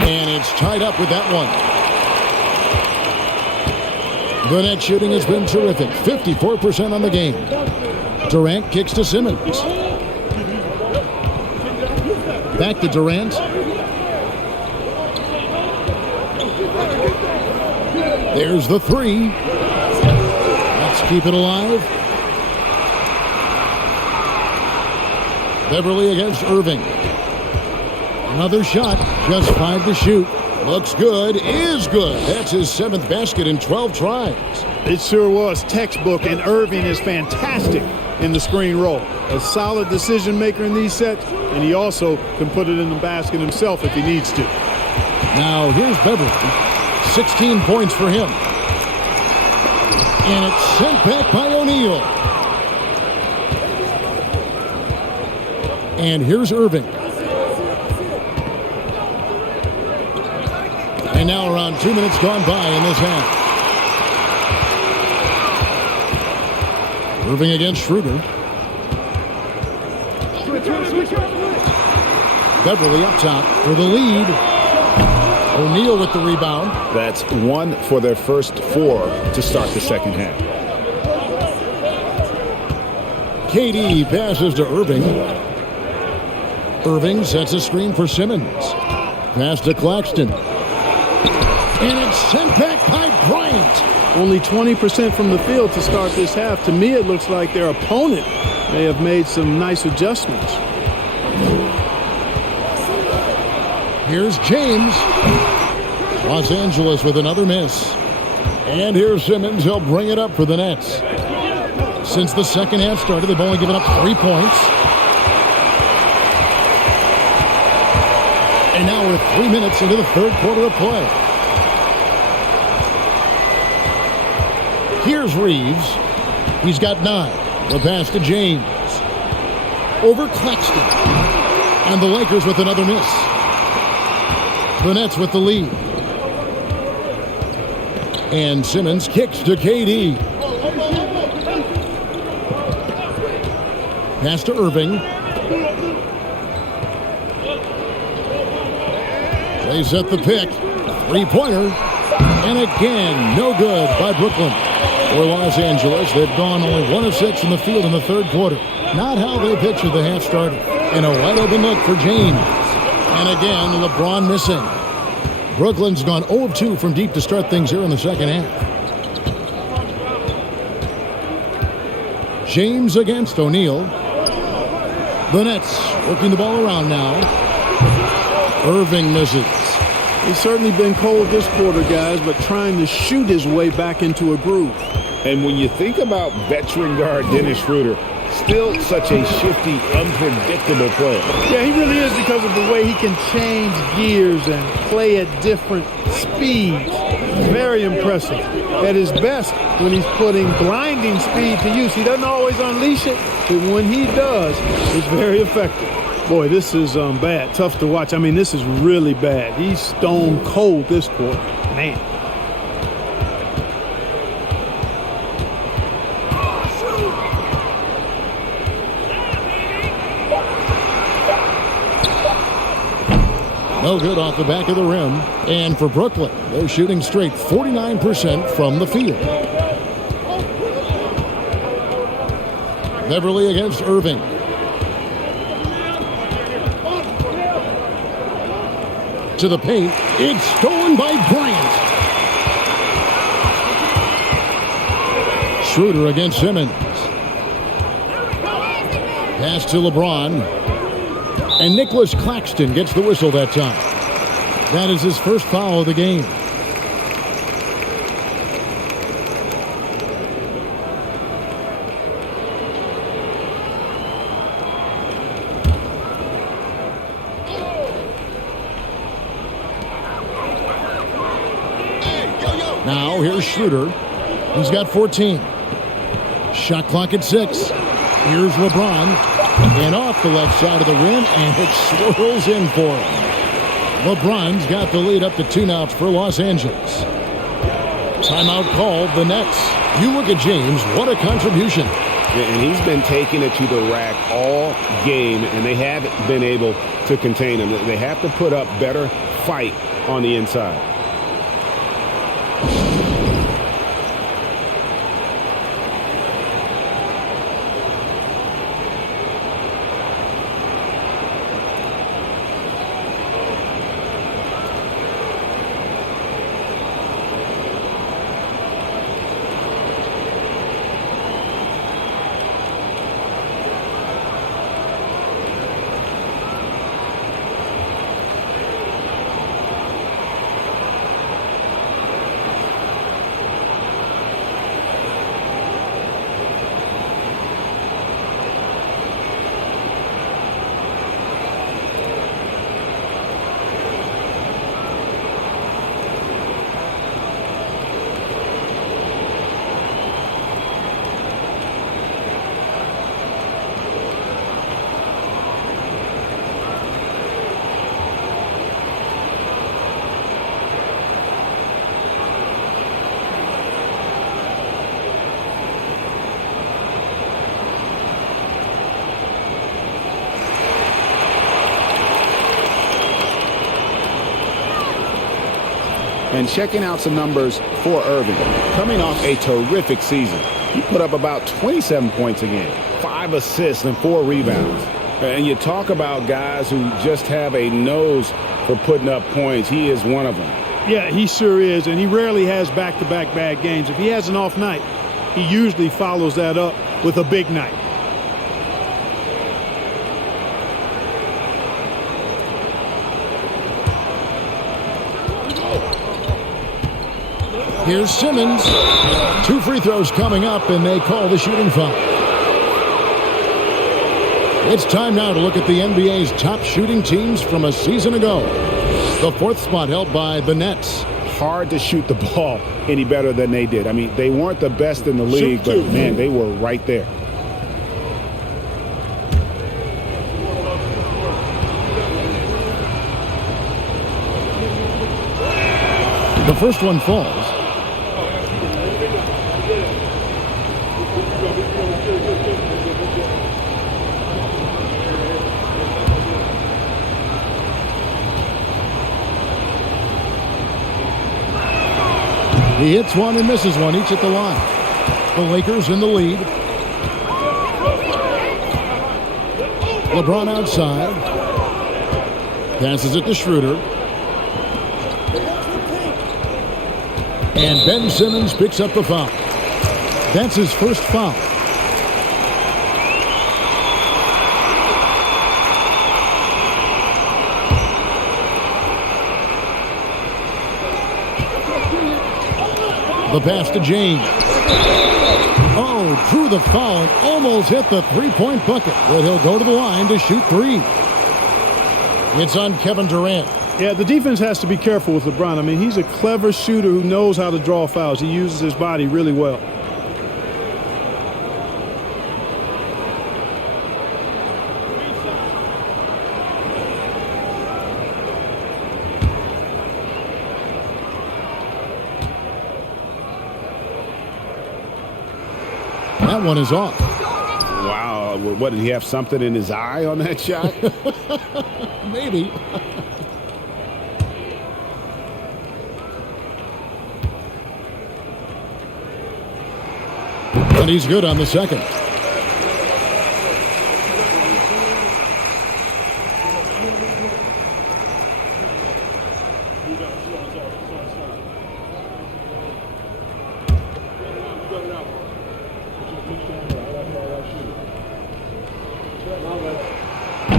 And it's tied up with that one. The net shooting has been terrific. 54% on the game. Durant kicks to Simmons. Back to Durant. There's the 3. Let's keep it alive. Beverly against Irving. Another shot, just 5 to shoot. Looks good, is good. That's his 7th basket in 12 tries. It sure was textbook, and Irving is fantastic in the screen roll. A solid decision maker in these sets, and he also can put it in the basket himself if he needs to. Now here's Beverly. 16 points for him. And it's sent back by O'Neal. And here's Irving. And now around 2 minutes gone by in this half. Irving against Schroeder. Beverly up top for the lead. O'Neal with the rebound. That's 1 for their first 4 to start the second half. KD passes to Irving. Irving sets a screen for Simmons. Pass to Claxton. And it's sent back by Bryant. Only 20% from the field to start this half. To me, it looks like their opponent may have made some nice adjustments. Here's James. Los Angeles with another miss. And here's Simmons. He'll bring it up for the Nets. Since the second half started, they've only given up 3 points. And now we're 3 minutes into the third quarter of play. Here's Reeves. He's got 9. The pass to James. Over Claxton. And the Lakers with another miss. The Nets with the lead. And Simmons kicks to KD. Pass to Irving. They set the pick. 3-pointer. And again, no good by Brooklyn. For Los Angeles, they've gone only 1 of 6 in the field in the third quarter. Not how they pictured the half started. And a wide open look for James. And again, LeBron missing. Brooklyn's gone 0 of 2 from deep to start things here in the second half. James against O'Neal. The Nets working the ball around now. Irving misses. He's certainly been cold this quarter, guys, but trying to shoot his way back into a groove. And when you think about veteran guard Dennis Schroeder, still such a shifty, unpredictable player. Yeah, he really is, because of the way he can change gears and play at different speeds. Very impressive. At his best, when he's putting blinding speed to use, he doesn't always unleash it, but when he does, it's very effective. Boy, this is bad. Tough to watch. I mean, this is really bad. He's stone cold this quarter. Man. No good off the back of the rim. And for Brooklyn, they're shooting straight 49% from the field. Beverly against Irving. To the paint. It's stolen by Bryant. Schroeder against Simmons. Pass to LeBron. And Nicholas Claxton gets the whistle that time. That is his first foul of the game. Now here's Schroeder. He's got 14. Shot clock at 6. Here's LeBron. And off the left side of the rim, and it swirls in for him. LeBron's got the lead up to 2 now for Los Angeles. Timeout called, the Nets. You look at James, what a contribution. And he's been taking it to the rack all game, and they haven't been able to contain him. They have to put up better fight on the inside. And checking out some numbers for Irving. Coming off a terrific season, he put up about 27 points a game, 5 assists and 4 rebounds. And you talk about guys who just have a nose for putting up points. He is one of them. Yeah, he sure is, and he rarely has back-to-back bad games. If he has an off night, he usually follows that up with a big night. Here's Simmons. 2 free throws coming up, and they call the shooting foul. It's time now to look at the NBA's top shooting teams from a season ago. The 4th spot held by the Nets. Hard to shoot the ball any better than they did. I mean, they weren't the best in the league, but, man, they were right there. The first one falls. He hits one and misses one, each at the line. The Lakers in the lead. LeBron outside. Passes it to Schroeder. And Ben Simmons picks up the foul. That's his first foul. The pass to James. Oh, drew the foul and almost hit the three-point bucket. But he'll go to the line to shoot 3. It's on Kevin Durant. Yeah, the defense has to be careful with LeBron. I mean, he's a clever shooter who knows how to draw fouls. He uses his body really well. That one is off. Wow. What, did he have something in his eye on that shot? Maybe. And he's good on the second.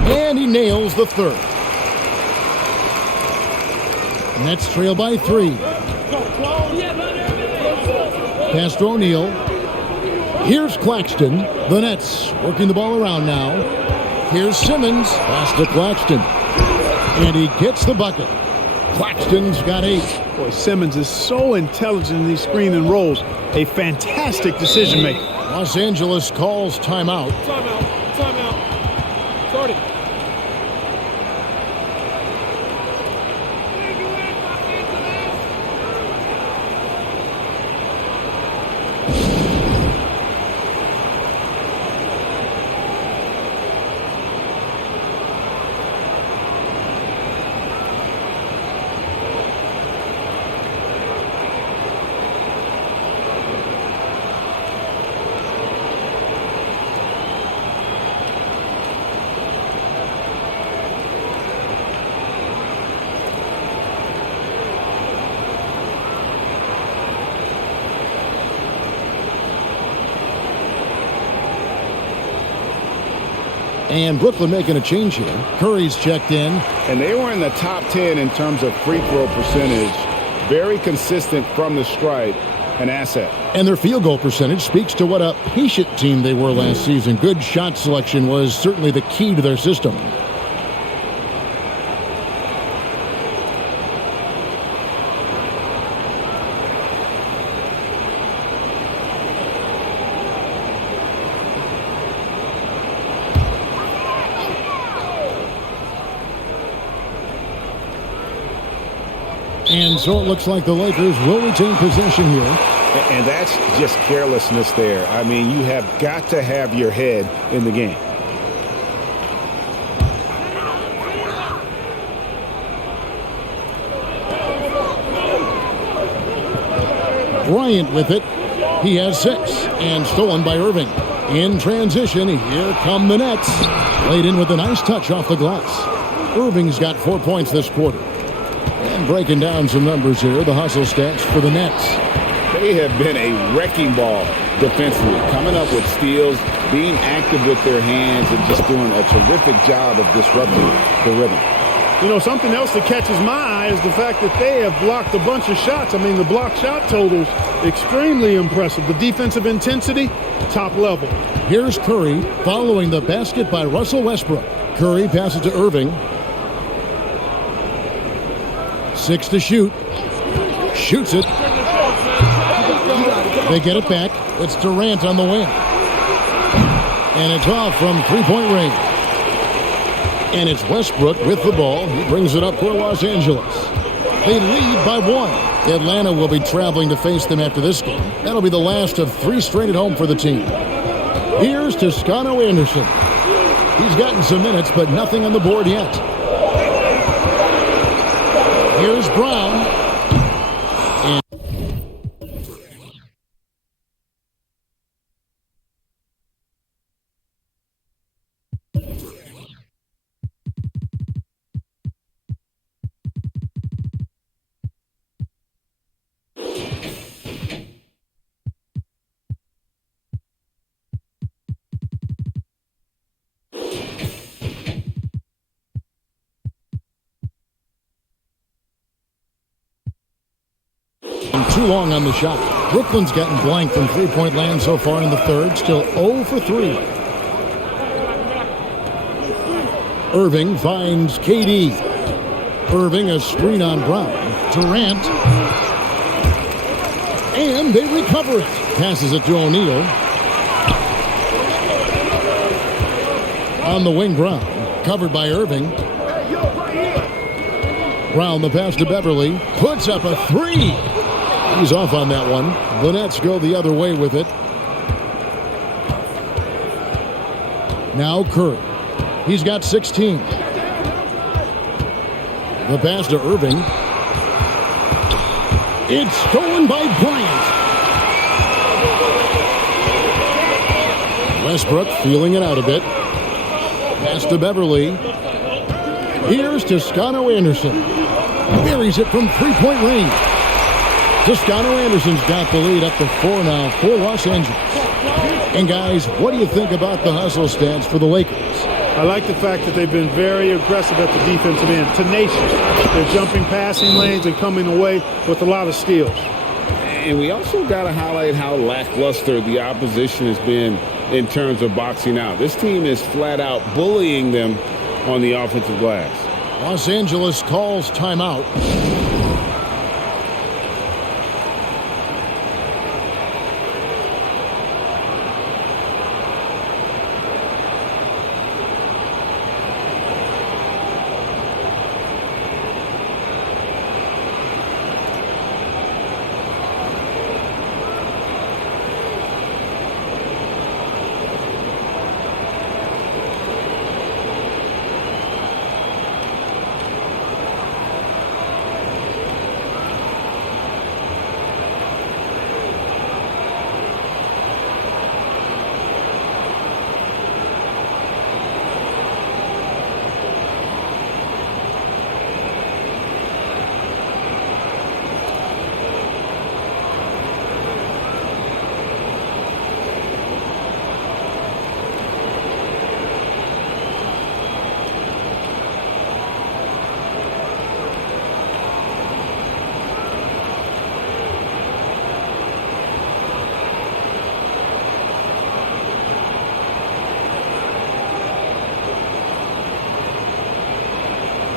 And he nails the third. Nets trail by 3. Pass to O'Neal. Here's Claxton. The Nets working the ball around now. Here's Simmons. Pass to Claxton. And he gets the bucket. Claxton's got 8. Boy, Simmons is so intelligent in these screen and rolls. A fantastic decision maker. Los Angeles calls timeout. Timeout. Starting. And Brooklyn making a change here. Curry's checked in. And they were in the top 10 in terms of free throw percentage. Very consistent from the stripe. An asset. And their field goal percentage speaks to what a patient team they were last season. Good shot selection was certainly the key to their system. And so it looks like the Lakers will retain possession here. And that's just carelessness there. I mean, you have got to have your head in the game. Bryant with it. He has 6. And stolen by Irving. In transition, here come the Nets. Laid in with a nice touch off the glass. Irving's got 4 points this quarter. And breaking down some numbers here, the hustle stats for the Nets. They have been a wrecking ball defensively, coming up with steals, being active with their hands, and just doing a terrific job of disrupting the rhythm. You know, something else that catches my eye is the fact that they have blocked a bunch of shots. I mean, the block shot totals, extremely impressive. The defensive intensity, top level. Here's Curry following the basket by Russell Westbrook. Curry passes to Irving. 6 to shoot. Shoots it. They get it back. It's Durant on the wing. And it's off from three-point range. And it's Westbrook with the ball. He brings it up for Los Angeles. They lead by 1. Atlanta will be traveling to face them after this game. That'll be the last of 3 straight at home for the team. Here's Toscano Anderson. He's gotten some minutes, but nothing on the board yet. Here's Brown. And too long on the shot. Brooklyn's gotten blank from three-point land so far in the third. Still 0 for 3. Irving finds KD. Irving a screen on Brown. Durant. And they recover it. Passes it to O'Neal. On the wing, Brown. Covered by Irving. Brown the pass to Beverly. Puts up a 3. He's off on that one. The Nets go the other way with it. Now Curry. He's got 16. The pass to Irving. It's stolen by Bryant. Westbrook feeling it out a bit. Pass to Beverly. Here's Toscano Anderson. Buries it from three-point range. Toscano Anderson's got the lead up to 4 now for Los Angeles. And guys, what do you think about the hustle stats for the Lakers? I like the fact that they've been very aggressive at the defensive end, tenacious. They're jumping passing lanes and coming away with a lot of steals. And we also got to highlight how lackluster the opposition has been in terms of boxing out. This team is flat out bullying them on the offensive glass. Los Angeles calls timeout.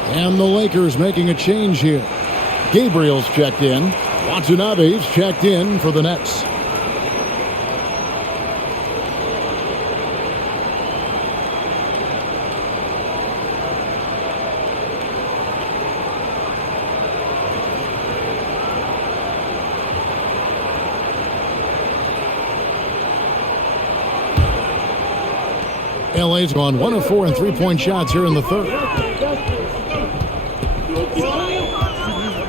And the Lakers making a change here. Gabriel's checked in. Watanabe's checked in for the Nets. LA's gone 1 of 4 in three-point shots here in the third.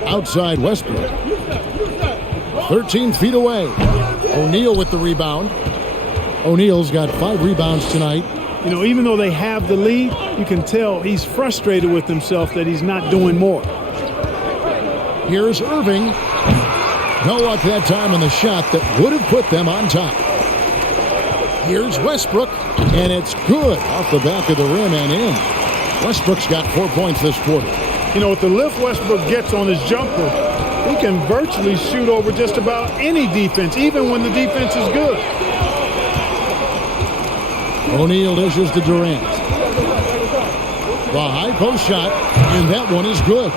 Outside Westbrook. 13 feet away. O'Neal with the rebound. O'Neal's got 5 rebounds tonight. You know, even though they have the lead, you can tell he's frustrated with himself that he's not doing more. Here's Irving. No luck that time on the shot that would have put them on top. Here's Westbrook, and it's good off the back of the rim and in. Westbrook's got 4 points this quarter. You know, with the lift Westbrook gets on his jumper, he can virtually shoot over just about any defense, even when the defense is good. O'Neal dishes to Durant. The high post shot, and that one is good.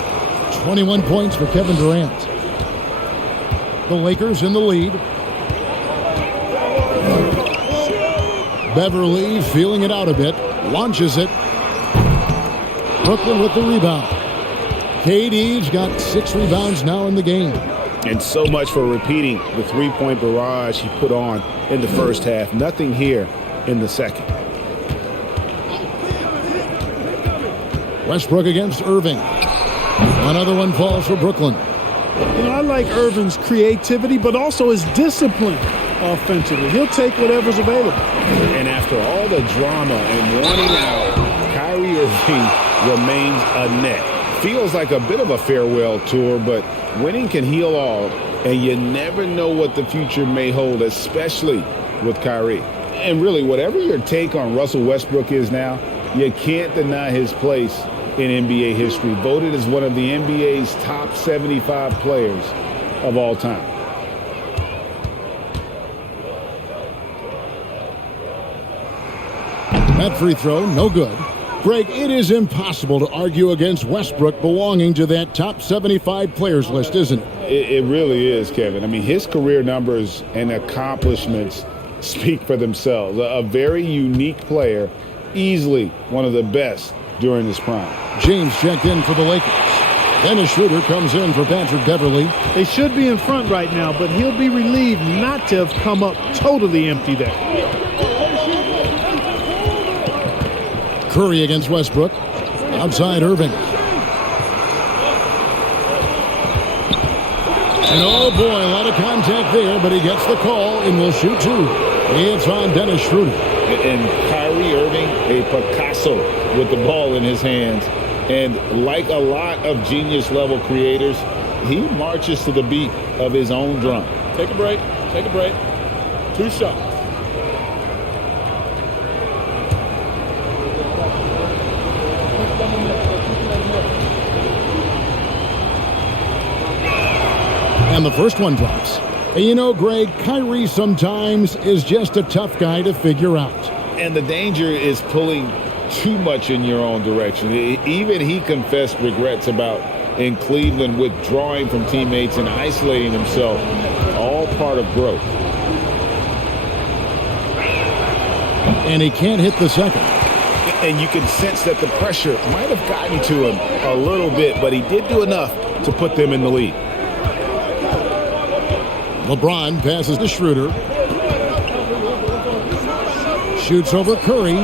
21 points for Kevin Durant. The Lakers in the lead. Beverly feeling it out a bit, launches it. Brooklyn with the rebound. KD's got 6 rebounds now in the game. And so much for repeating the three-point barrage he put on in the first half. Nothing here in the second. Westbrook against Irving. Another one falls for Brooklyn. You know, I like Irving's creativity, but also his discipline offensively. He'll take whatever's available. And after all the drama and wanting out, Kyrie Irving remains a net. Feels like a bit of a farewell tour, but winning can heal all, and you never know what the future may hold, especially with Kyrie. And really, whatever your take on Russell Westbrook is now, you can't deny his place in NBA history. Voted as one of the NBA's top 75 players of all time. That free throw, no good. Greg, it is impossible to argue against Westbrook belonging to that top 75 players list, isn't it? It really is, Kevin. I mean, his career numbers and accomplishments speak for themselves. A very unique player, easily one of the best during his prime. James checked in for the Lakers. Dennis Schroeder comes in for Patrick Beverly. They should be in front right now, but he'll be relieved not to have come up totally empty there. Curry against Westbrook. Outside Irving. And oh boy, a lot of contact there, but he gets the call and will shoot 2. It's on Dennis Schroeder. And Kyrie Irving, a Picasso with the ball in his hands. And like a lot of genius-level creators, he marches to the beat of his own drum. Take a break. Take a break. 2 shots. And the first one drops. You know, Greg, Kyrie sometimes is just a tough guy to figure out. And the danger is pulling too much in your own direction. Even he confessed regrets about in Cleveland withdrawing from teammates and isolating himself. All part of growth. And he can't hit the second. And you can sense that the pressure might have gotten to him a little bit, but he did do enough to put them in the lead. LeBron passes to Schroeder. Shoots over Curry.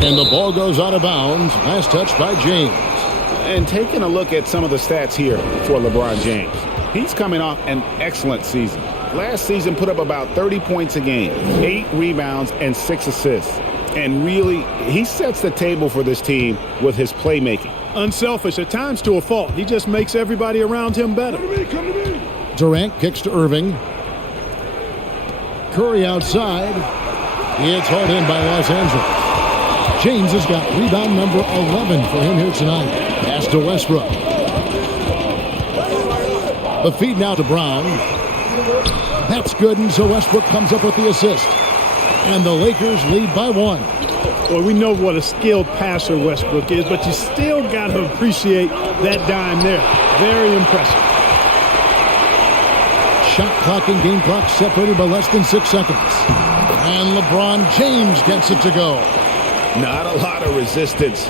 And the ball goes out of bounds. Last touch by James. And taking a look at some of the stats here for LeBron James. He's coming off an excellent season. Last season put up about 30 points a game, 8 rebounds, and 6 assists. And really, he sets the table for this team with his playmaking. Unselfish, at times to a fault. He just makes everybody around him better. Come to me. Durant kicks to Irving. Curry outside. It's hauled in by Los Angeles. James has got rebound number 11 for him here tonight. Pass to Westbrook. The feed now to Brown. That's good, and so Westbrook comes up with the assist. And the Lakers lead by 1. Well, we know what a skilled passer Westbrook is, but you still got to appreciate that dime there. Very impressive. Shot clock and game clock separated by less than 6 seconds. And LeBron James gets it to go. Not a lot of resistance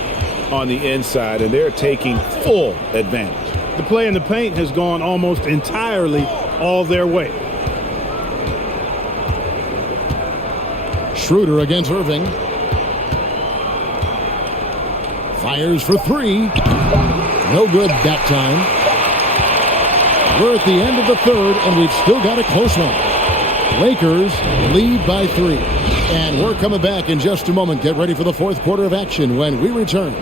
on the inside, and they're taking full advantage. The play in the paint has gone almost entirely all their way. Schroeder against Irving. Fires for 3. No good that time. We're at the end of the third, and we've still got a close one. Lakers lead by 3. And we're coming back in just a moment. Get ready for the fourth quarter of action when we return.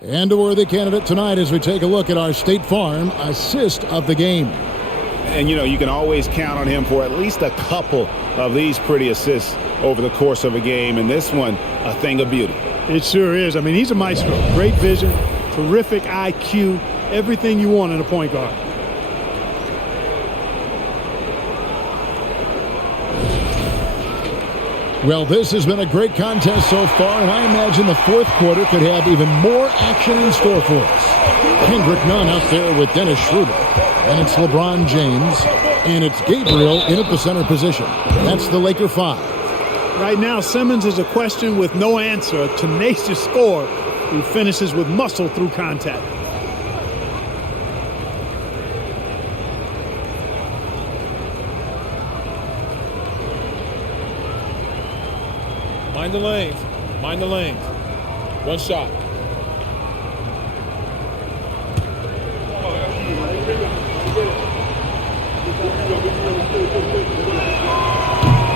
And a worthy candidate tonight as we take a look at our State Farm assist of the game. And, you know, you can always count on him for at least a couple of these pretty assists over the course of a game. And this one, a thing of beauty. It sure is. I mean, he's a maestro. Great vision, terrific IQ, everything you want in a point guard. Well, this has been a great contest so far, and I imagine the fourth quarter could have even more action in store for us. Kendrick Nunn out there with Dennis Schroeder. And it's LeBron James. And it's Gabriel in at the center position. That's the Laker 5. Right now, Simmons is a question with no answer. A tenacious scorer who finishes with muscle through contact. Mind the lanes. Mind the lanes. One shot.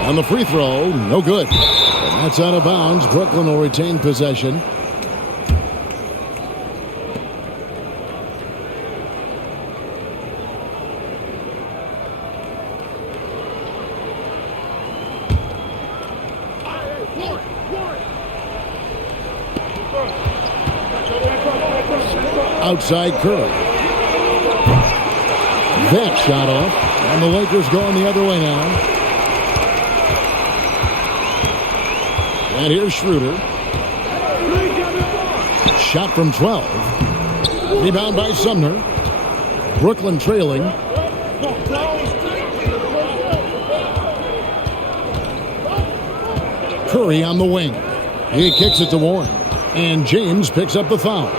On the free throw, no good. And that's out of bounds. Brooklyn will retain possession. Outside Curry. That shot off. And the Lakers going the other way now. And here's Schroeder. Shot from 12. Rebound by Sumner. Brooklyn trailing. Curry on the wing. He kicks it to Warren. And James picks up the foul.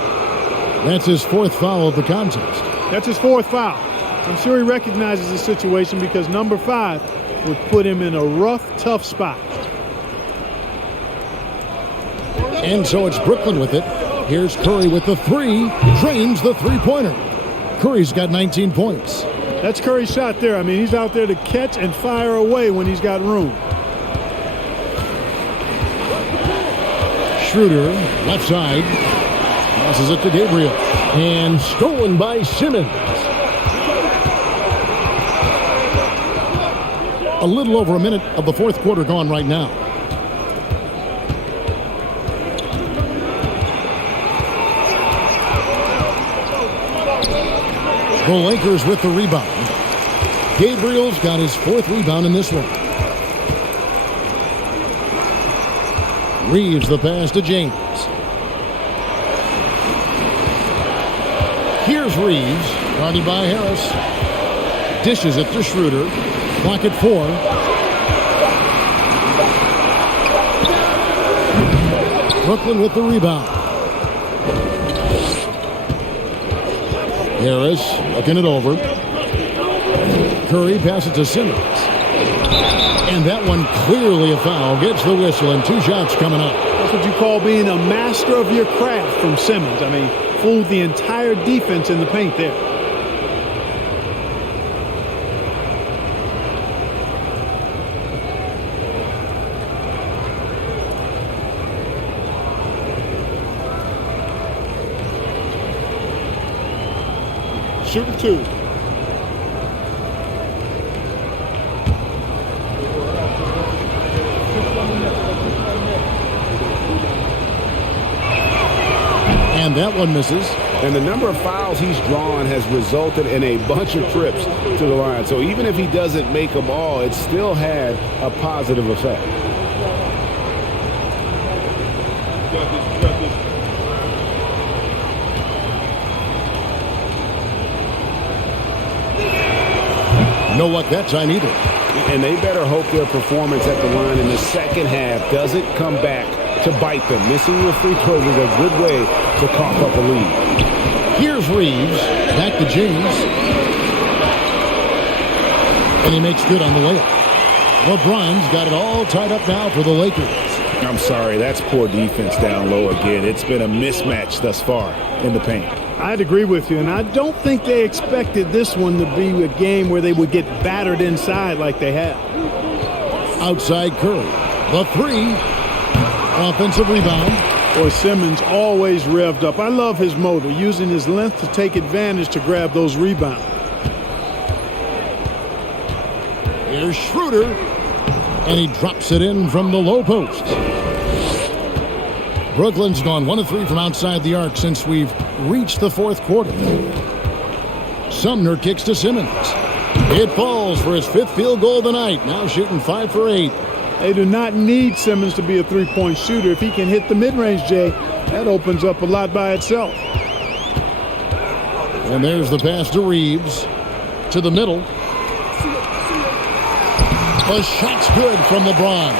That's his fourth foul of the contest. That's his fourth foul. I'm sure he recognizes the situation because number 5 would put him in a rough, tough spot. And so it's Brooklyn with it. Here's Curry with the 3. Drains the three-pointer. Curry's got 19 points. That's Curry's shot there. I mean, he's out there to catch and fire away when he's got room. Schroeder, left side. Passes it to Gabriel. And stolen by Simmons. A little over a minute of the fourth quarter gone right now. The Lakers with the rebound. Gabriel's got his fourth rebound in this one. Reeves the pass to James. Here's Reeves, guarded by Harris. Dishes it to Schroeder. Clock at 4. Brooklyn with the rebound. Harris looking it over. Curry passes to Simmons. And that one clearly a foul. Gets the whistle and 2 shots coming up. That's what you call being a master of your craft from Simmons. I mean, fooled the entire defense in the paint there. Shooting 2. And that one misses. And the number of fouls he's drawn has resulted in a bunch of trips to the line. So even if he doesn't make them all, it still had a positive effect. No luck that time either. And they better hope their performance at the line in the second half doesn't come back to bite them. Missing your free throws is a good way to cough up a lead. Here's Reeves. Back to James. And he makes good on the layup. LeBron's got it all tied up now for the Lakers. I'm sorry, that's poor defense down low again. It's been a mismatch thus far in the paint. I'd agree with you, and I don't think they expected this one to be a game where they would get battered inside like they have. Outside Curry. The 3. Offensive rebound. Boy, Simmons always revved up. I love his motor, using his length to take advantage to grab those rebounds. Here's Schroeder. And he drops it in from the low post. Brooklyn's gone 1 of 3 from outside the arc since we've reached the fourth quarter. Sumner kicks to Simmons. It falls for his 5th field goal of the night. Now shooting 5 for 8. They do not need Simmons to be a three-point shooter. If he can hit the mid-range, Jay, that opens up a lot by itself. And there's the pass to Reeves. To the middle. The shot's good from LeBron.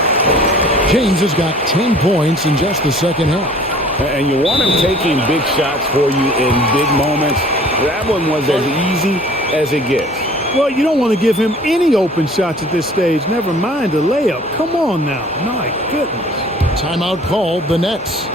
James has got 10 points in just the second half. And you want him taking big shots for you in big moments. That one was as easy as it gets. Well, you don't want to give him any open shots at this stage. Never mind a layup. Come on now. My goodness. Timeout called, the Nets.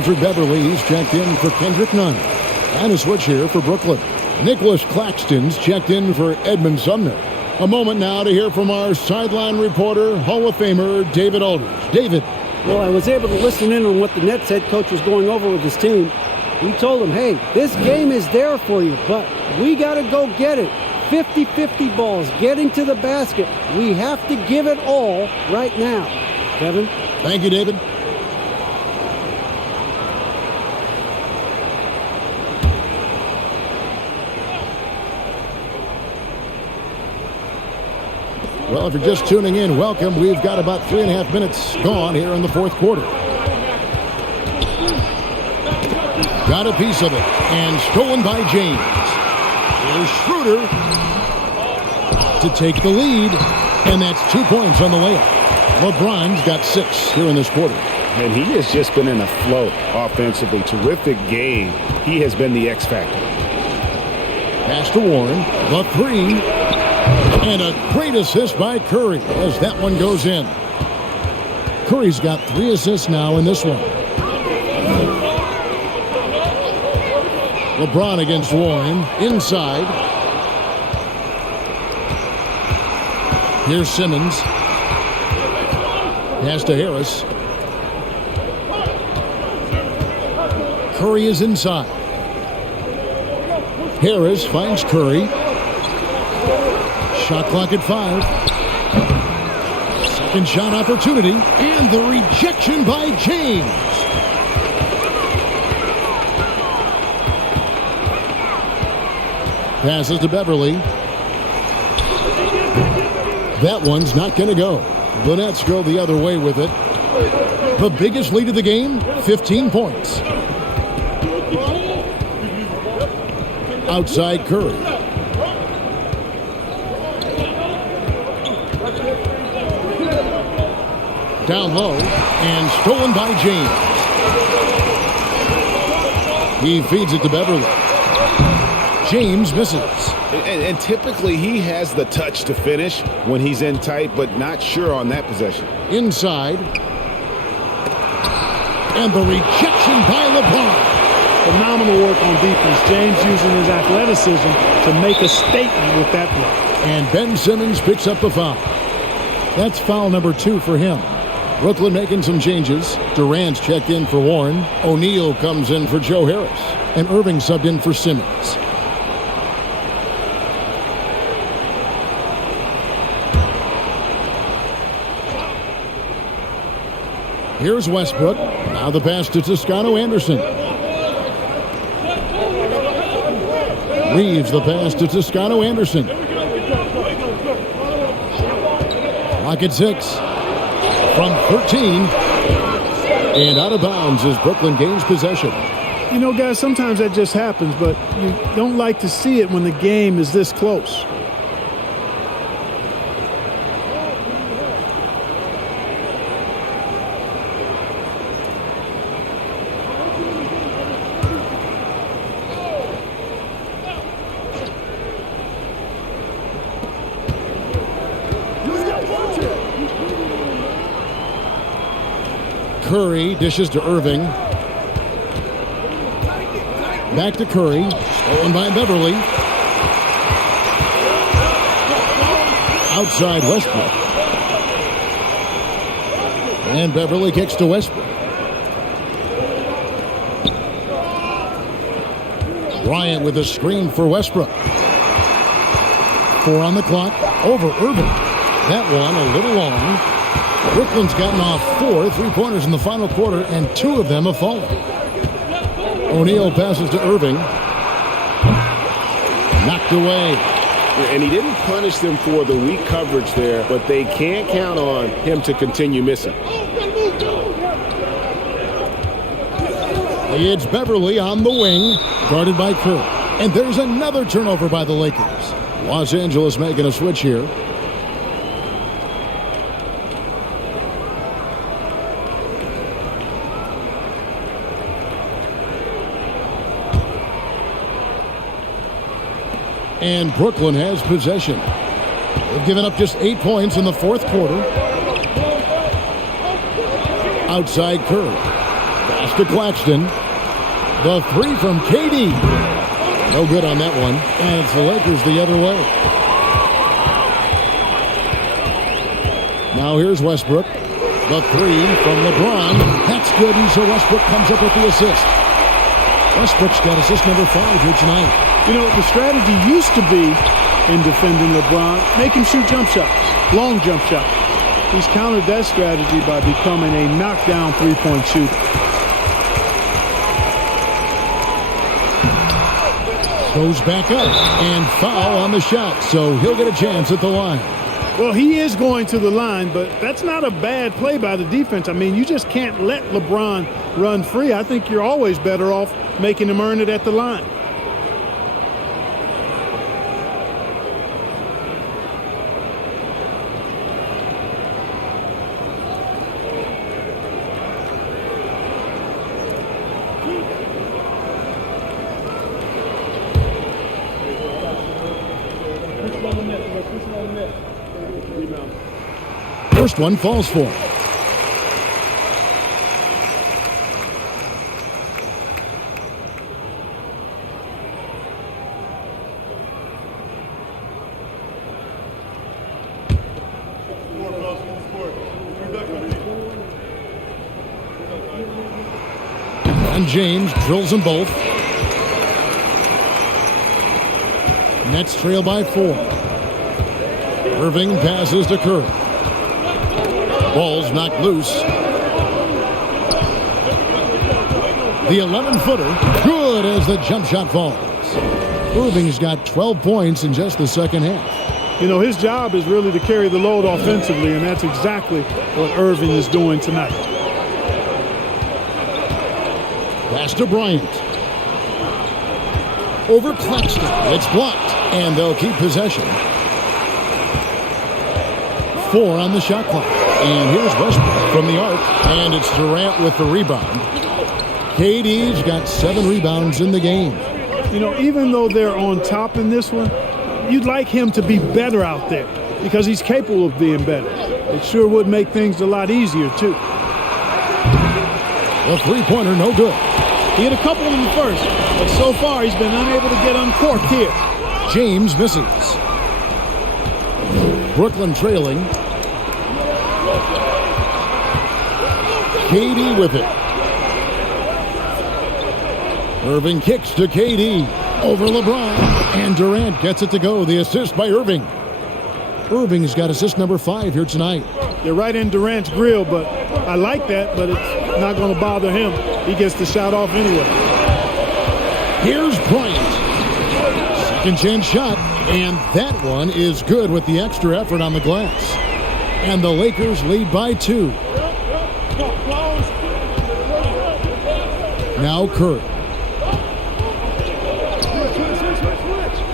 Patrick Beverly, he's checked in for Kendrick Nunn. And a switch here for Brooklyn. Nicholas Claxton's checked in for Edmund Sumner. A moment now to hear from our sideline reporter, Hall of Famer David Aldridge. David. Well, I was able to listen in on what the Nets head coach was going over with his team. He told them, hey, this game is there for you, but we got to go get it. 50-50 balls, getting to the basket. We have to give it all right now. Kevin? Thank you, David. Well, if you're just tuning in, welcome. We've got about 3.5 minutes gone here in the fourth quarter. Got a piece of it, and stolen by James. Here's Schroeder to take the lead, and that's 2 points on the layup. LeBron's got 6 here in this quarter. And he has just been in a flow offensively. Terrific game. He has been the X factor. Pass to Warren, the 3, and a great assist by Curry as that one goes in. Curry's got 3 assists now in this one. LeBron against Warren, inside. Here's Simmons. Pass to Harris. Curry is inside. Harris finds Curry. Shot clock at 5. Second shot opportunity, and the rejection by James. Passes to Beverly. That one's not going to go. The Nets go the other way with it. The biggest lead of the game, 15 points. Outside Curry. Down low, and stolen by James. He feeds it to Beverly. James misses. And typically he has the touch to finish when he's in tight, but not sure on that possession. Inside. And the rejection by LeBron. Phenomenal work on defense. James using his athleticism to make a statement with that play. And Ben Simmons picks up the foul. That's foul number 2 for him. Brooklyn making some changes. Durant's checked in for Warren. O'Neal comes in for Joe Harris. And Irving subbed in for Simmons. Here's Westbrook. Now the pass to Toscano Anderson. Reeves the pass to Toscano Anderson. Clock at 6. From 13. And out of bounds as Brooklyn gains possession. You know, guys, sometimes that just happens, but you don't like to see it when the game is this close. Curry dishes to Irving. Back to Curry. Stolen by Beverly. Outside Westbrook. And Beverly kicks to Westbrook. Bryant with a screen for Westbrook. 4 on the clock. Over Irving. That one a little long. Brooklyn's gotten off 4 3-pointers in the final quarter, and 2 of them have fallen. O'Neal passes to Irving. Knocked away. And he didn't punish them for the weak coverage there, but they can't count on him to continue missing. It's Beverly on the wing, guarded by Curry. And there's another turnover by the Lakers. Los Angeles making a switch here. And Brooklyn has possession. They've given up just 8 points in the fourth quarter. Outside Curry. Pass to Claxton. The 3 from KD. No good on that one. And it's the Lakers the other way. Now here's Westbrook. The three from LeBron. That's good, and so Westbrook comes up with the assist. Westbrook's got assist number 5 here tonight. You know, the strategy used to be in defending LeBron, make him shoot jump shots, long jump shots. He's countered that strategy by becoming a knockdown three-point shooter. Goes back up and foul on the shot, so he'll get a chance at the line. Well, he is going to the line, but that's not a bad play by the defense. I mean, you just can't let LeBron run free. I think you're always better off making him earn it at the line. First one falls for him. And James drills them both. Nets trail by 4. Irving passes to Curry. Ball's knocked loose. The 11-footer, good as the jump shot falls. Irving's got 12 points in just the second half. You know, his job is really to carry the load offensively, and that's exactly what Irving is doing tonight. Pass to Bryant. Over Claxton. It's blocked, and they'll keep possession. 4 on the shot clock. And here's Westbrook from the arc, and it's Durant with the rebound. KD's got 7 rebounds in the game. You know, even though they're on top in this one, you'd like him to be better out there because he's capable of being better. It sure would make things a lot easier, too. The three-pointer, no good. He hit a couple in the first, but so far he's been unable to get uncorked here. James misses. Brooklyn trailing. KD with it. Irving kicks to KD over LeBron, and Durant gets it to go. The assist by Irving. Irving's got assist number 5 here tonight. They're right in Durant's grill, but I like that, but it's not going to bother him. He gets the shot off anyway. Here's Bryant. Second chance shot, and that one is good with the extra effort on the glass. And the Lakers lead by 2. Now Curry.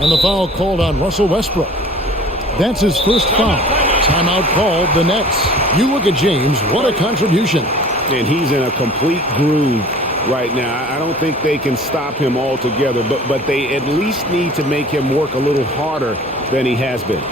And the foul called on Russell Westbrook. That's his first foul. Timeout called the Nets. You look at James, what a contribution. And he's in a complete groove right now. I don't think they can stop him altogether, but they at least need to make him work a little harder than he has been.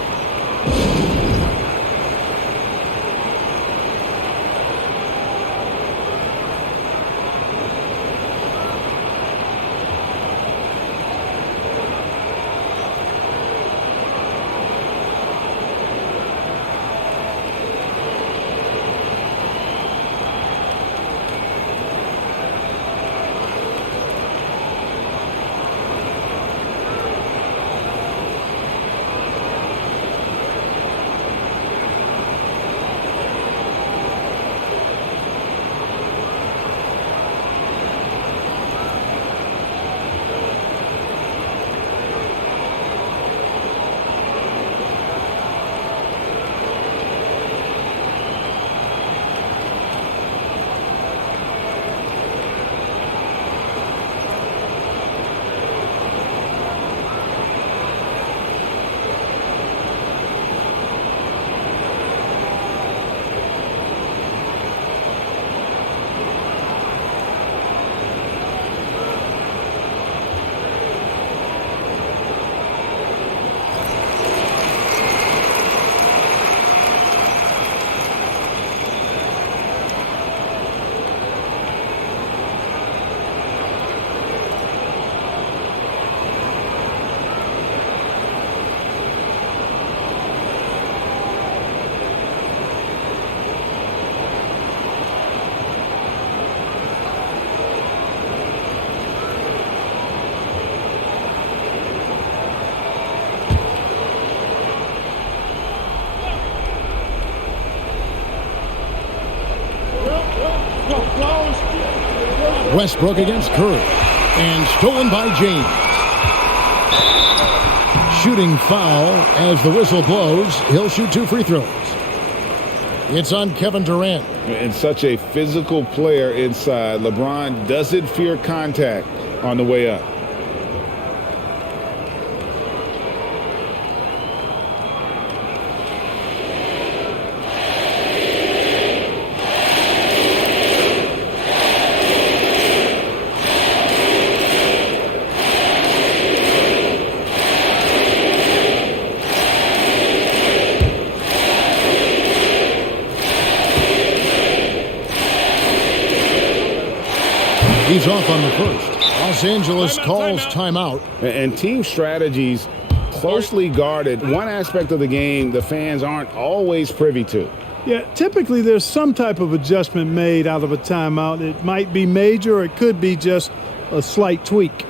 Westbrook against Curry. And stolen by James. Shooting foul as the whistle blows. He'll shoot 2 free throws. It's on Kevin Durant. And such a physical player inside. LeBron doesn't fear contact on the way up. He's off on the first. Los Angeles calls timeout. And team strategies closely guarded. One aspect of the game the fans aren't always privy to. Yeah, typically there's some type of adjustment made out of a timeout. It might be major or it could be just a slight tweak.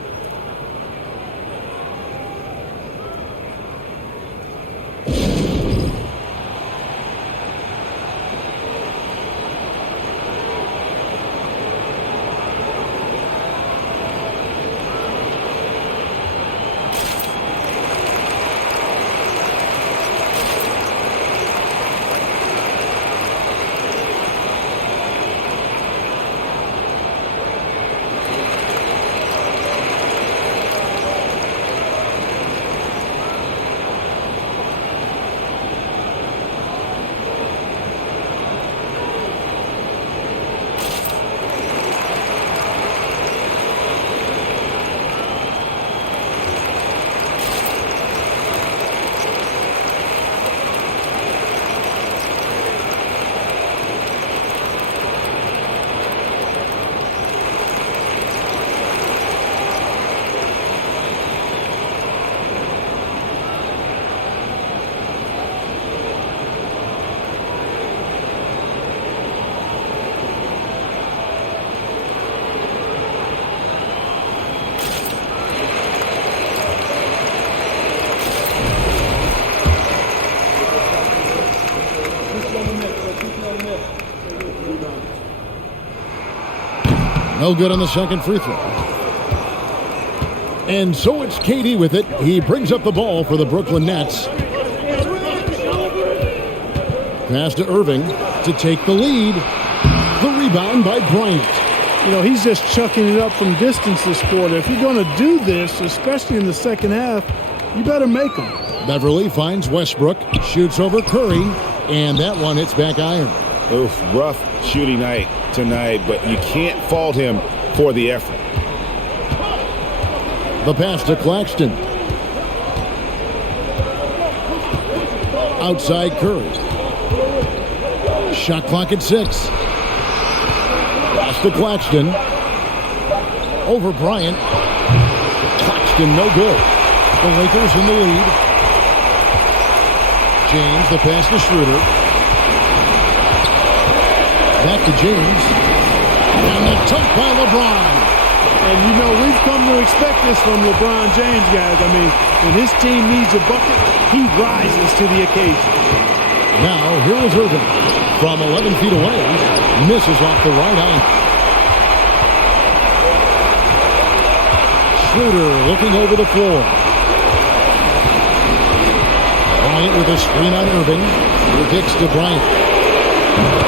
No good on the second free throw. And so it's KD with it. He brings up the ball for the Brooklyn Nets. Pass to Irving to take the lead. The rebound by Bryant. You know, he's just chucking it up from distance this quarter. If you're going to do this, especially in the second half, you better make them. Beverly finds Westbrook, shoots over Curry, and that one hits back iron. Oof, rough shooting night tonight, but you can't fault him for the effort. The pass to Claxton. Outside Curry. Shot clock at 6. Pass to Claxton. Over Bryant. Claxton no good. The Lakers in the lead. James, the pass to Schroeder. Back to James. And the dunk by LeBron. And, you know, we've come to expect this from LeBron James, guys. I mean, when his team needs a bucket, he rises to the occasion. Now, here is Irving. From 11 feet away, misses off the right eye. Schroeder looking over the floor. Bryant with a screen on Irving. He kicks to Bryant.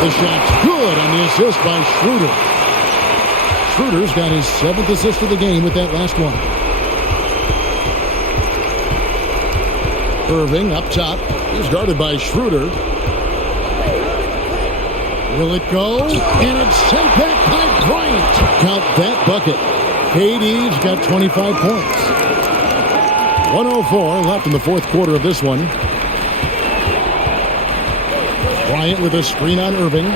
The shot's good on the assist by Schroeder. Schroeder's got his 7th assist of the game with that last one. Irving up top. He's guarded by Schroeder. Will it go? And it's sent back by Bryant. Count that bucket. KD's got 25 points. 1:04 left in the fourth quarter of this one. Bryant with a screen on Irving.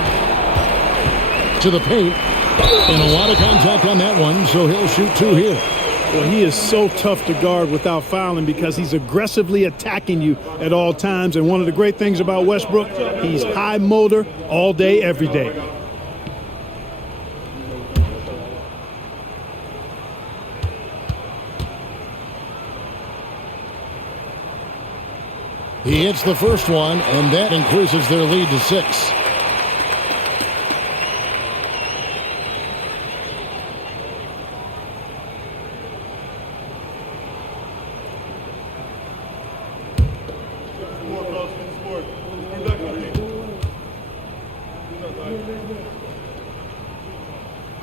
To the paint. And a lot of contact on that one, so he'll shoot 2 here. Well, he is so tough to guard without fouling because he's aggressively attacking you at all times. And one of the great things about Westbrook, he's high motor all day, every day. He hits the first one, and that increases their lead to 6.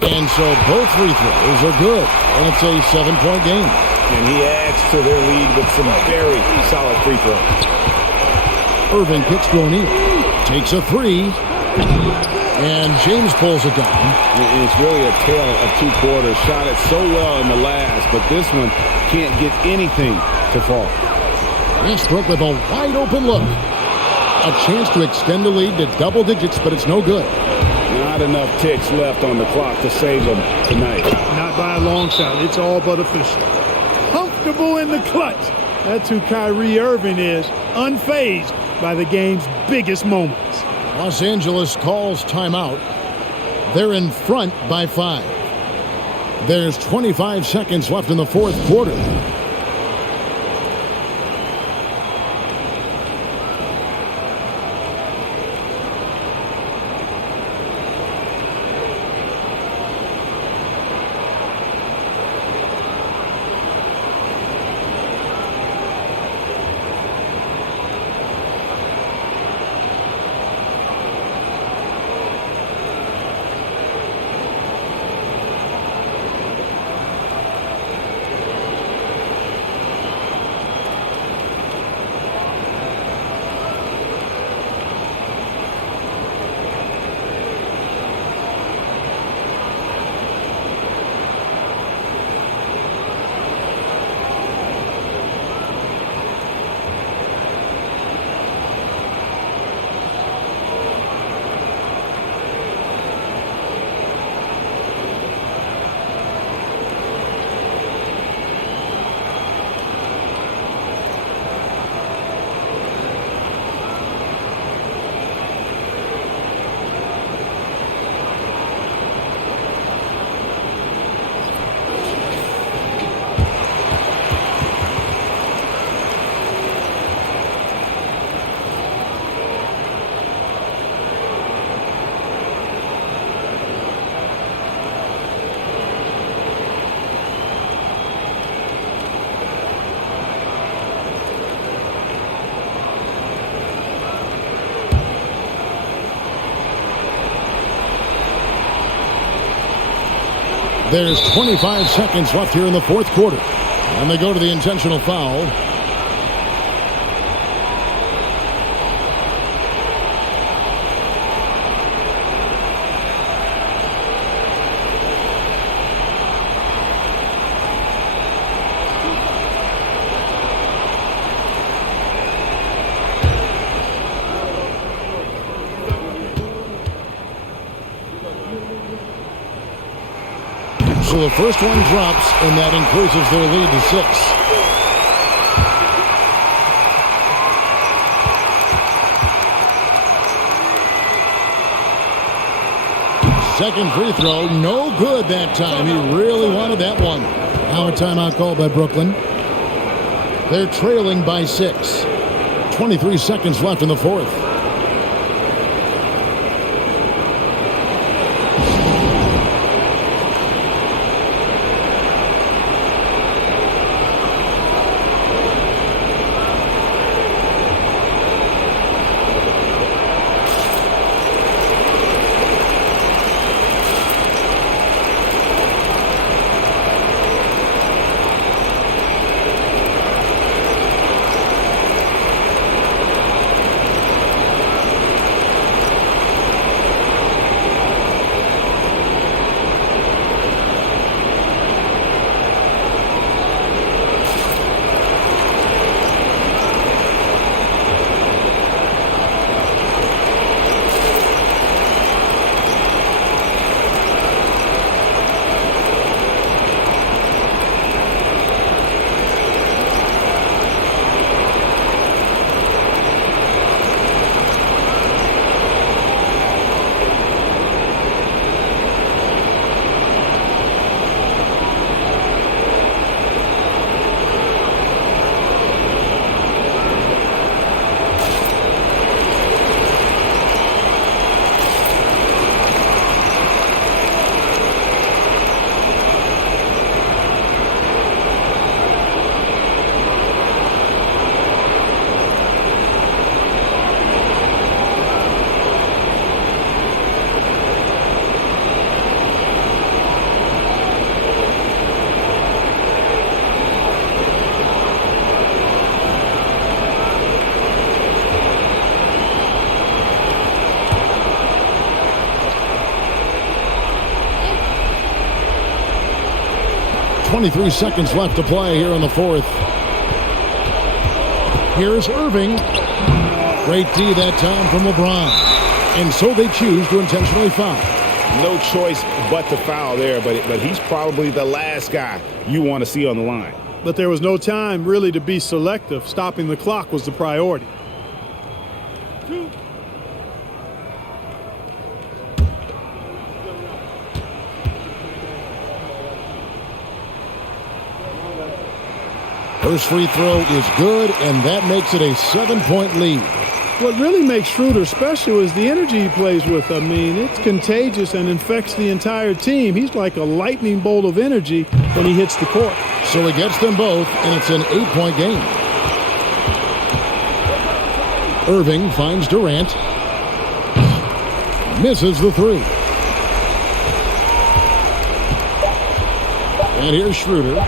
And so both free throws are good, and it's a 7-point game. And he adds to their lead with some very solid free throws. Irving kicks to O'Neal. Takes a three. And James pulls it down. It's really a tale of two quarters. Shot it so well in the last, but this one can't get anything to fall. Westbrook with a wide open look. A chance to extend the lead to double digits, but it's no good. Not enough ticks left on the clock to save them tonight. Not by a long shot. It's all but official. Comfortable in the clutch. That's who Kyrie Irving is, unfazed by the game's biggest moments. Los Angeles calls timeout. They're in front by 5. There's 25 seconds left in the fourth quarter. There's 25 seconds left here in the fourth quarter. And they go to the intentional foul. So the first one drops, and that increases their lead to 6. Second free throw, no good that time. He really wanted that one. Now a timeout called by Brooklyn. They're trailing by 6. 23 seconds left in the fourth. 23 seconds left to play here in the fourth. Here's Irving. Great D that time from LeBron. And so they choose to intentionally foul. No choice but to foul there, but he's probably the last guy you want to see on the line. But there was no time really to be selective. Stopping the clock was the priority. First free throw is good, and that makes it a 7-point lead. What really makes Schroeder special is the energy he plays with. I mean, it's contagious and infects the entire team. He's like a lightning bolt of energy when he hits the court. So he gets them both, and it's an 8-point game. Irving finds Durant. Misses the three. And here's Schroeder.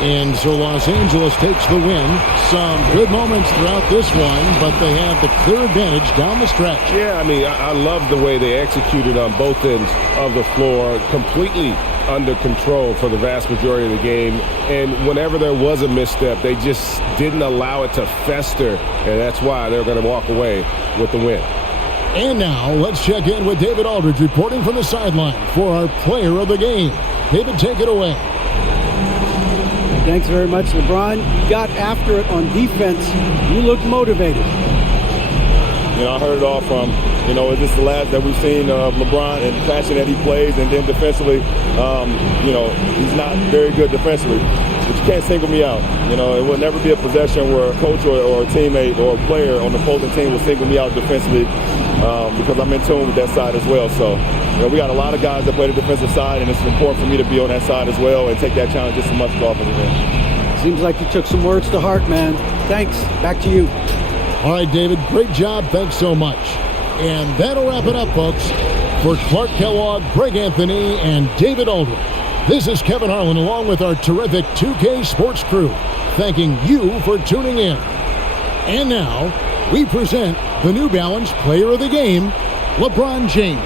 And so Los Angeles takes the win. Some good moments throughout this one, but they have the clear advantage down the stretch. Yeah, I mean, I love the way they executed on both ends of the floor, completely under control for the vast majority of the game. And whenever there was a misstep, they just didn't allow it to fester, and that's why they're going to walk away with the win. And now let's check in with David Aldridge reporting from the sideline for our player of the game. David, take it away. Thanks very much, LeBron. You got after it on defense. You look motivated. You know, I heard it all from, is this the last that we've seen of LeBron and the passion that he plays, and then defensively, he's not very good defensively. But you can't single me out. It will never be a possession where a coach or a teammate or a player on the opposing team will single me out defensively because I'm in tune with that side as well. So, we got a lot of guys that play the defensive side, and it's important for me to be on that side as well and take that challenge just as much as offensive end. Seems like you took some words to heart, man. Thanks. Back to you. All right, David, great job. Thanks so much. And that'll wrap it up, folks. For Clark Kellogg, Greg Anthony, and David Aldridge, this is Kevin Harlan along with our terrific 2K Sports crew, thanking you for tuning in. And now, we present the New Balance Player of the Game, LeBron James.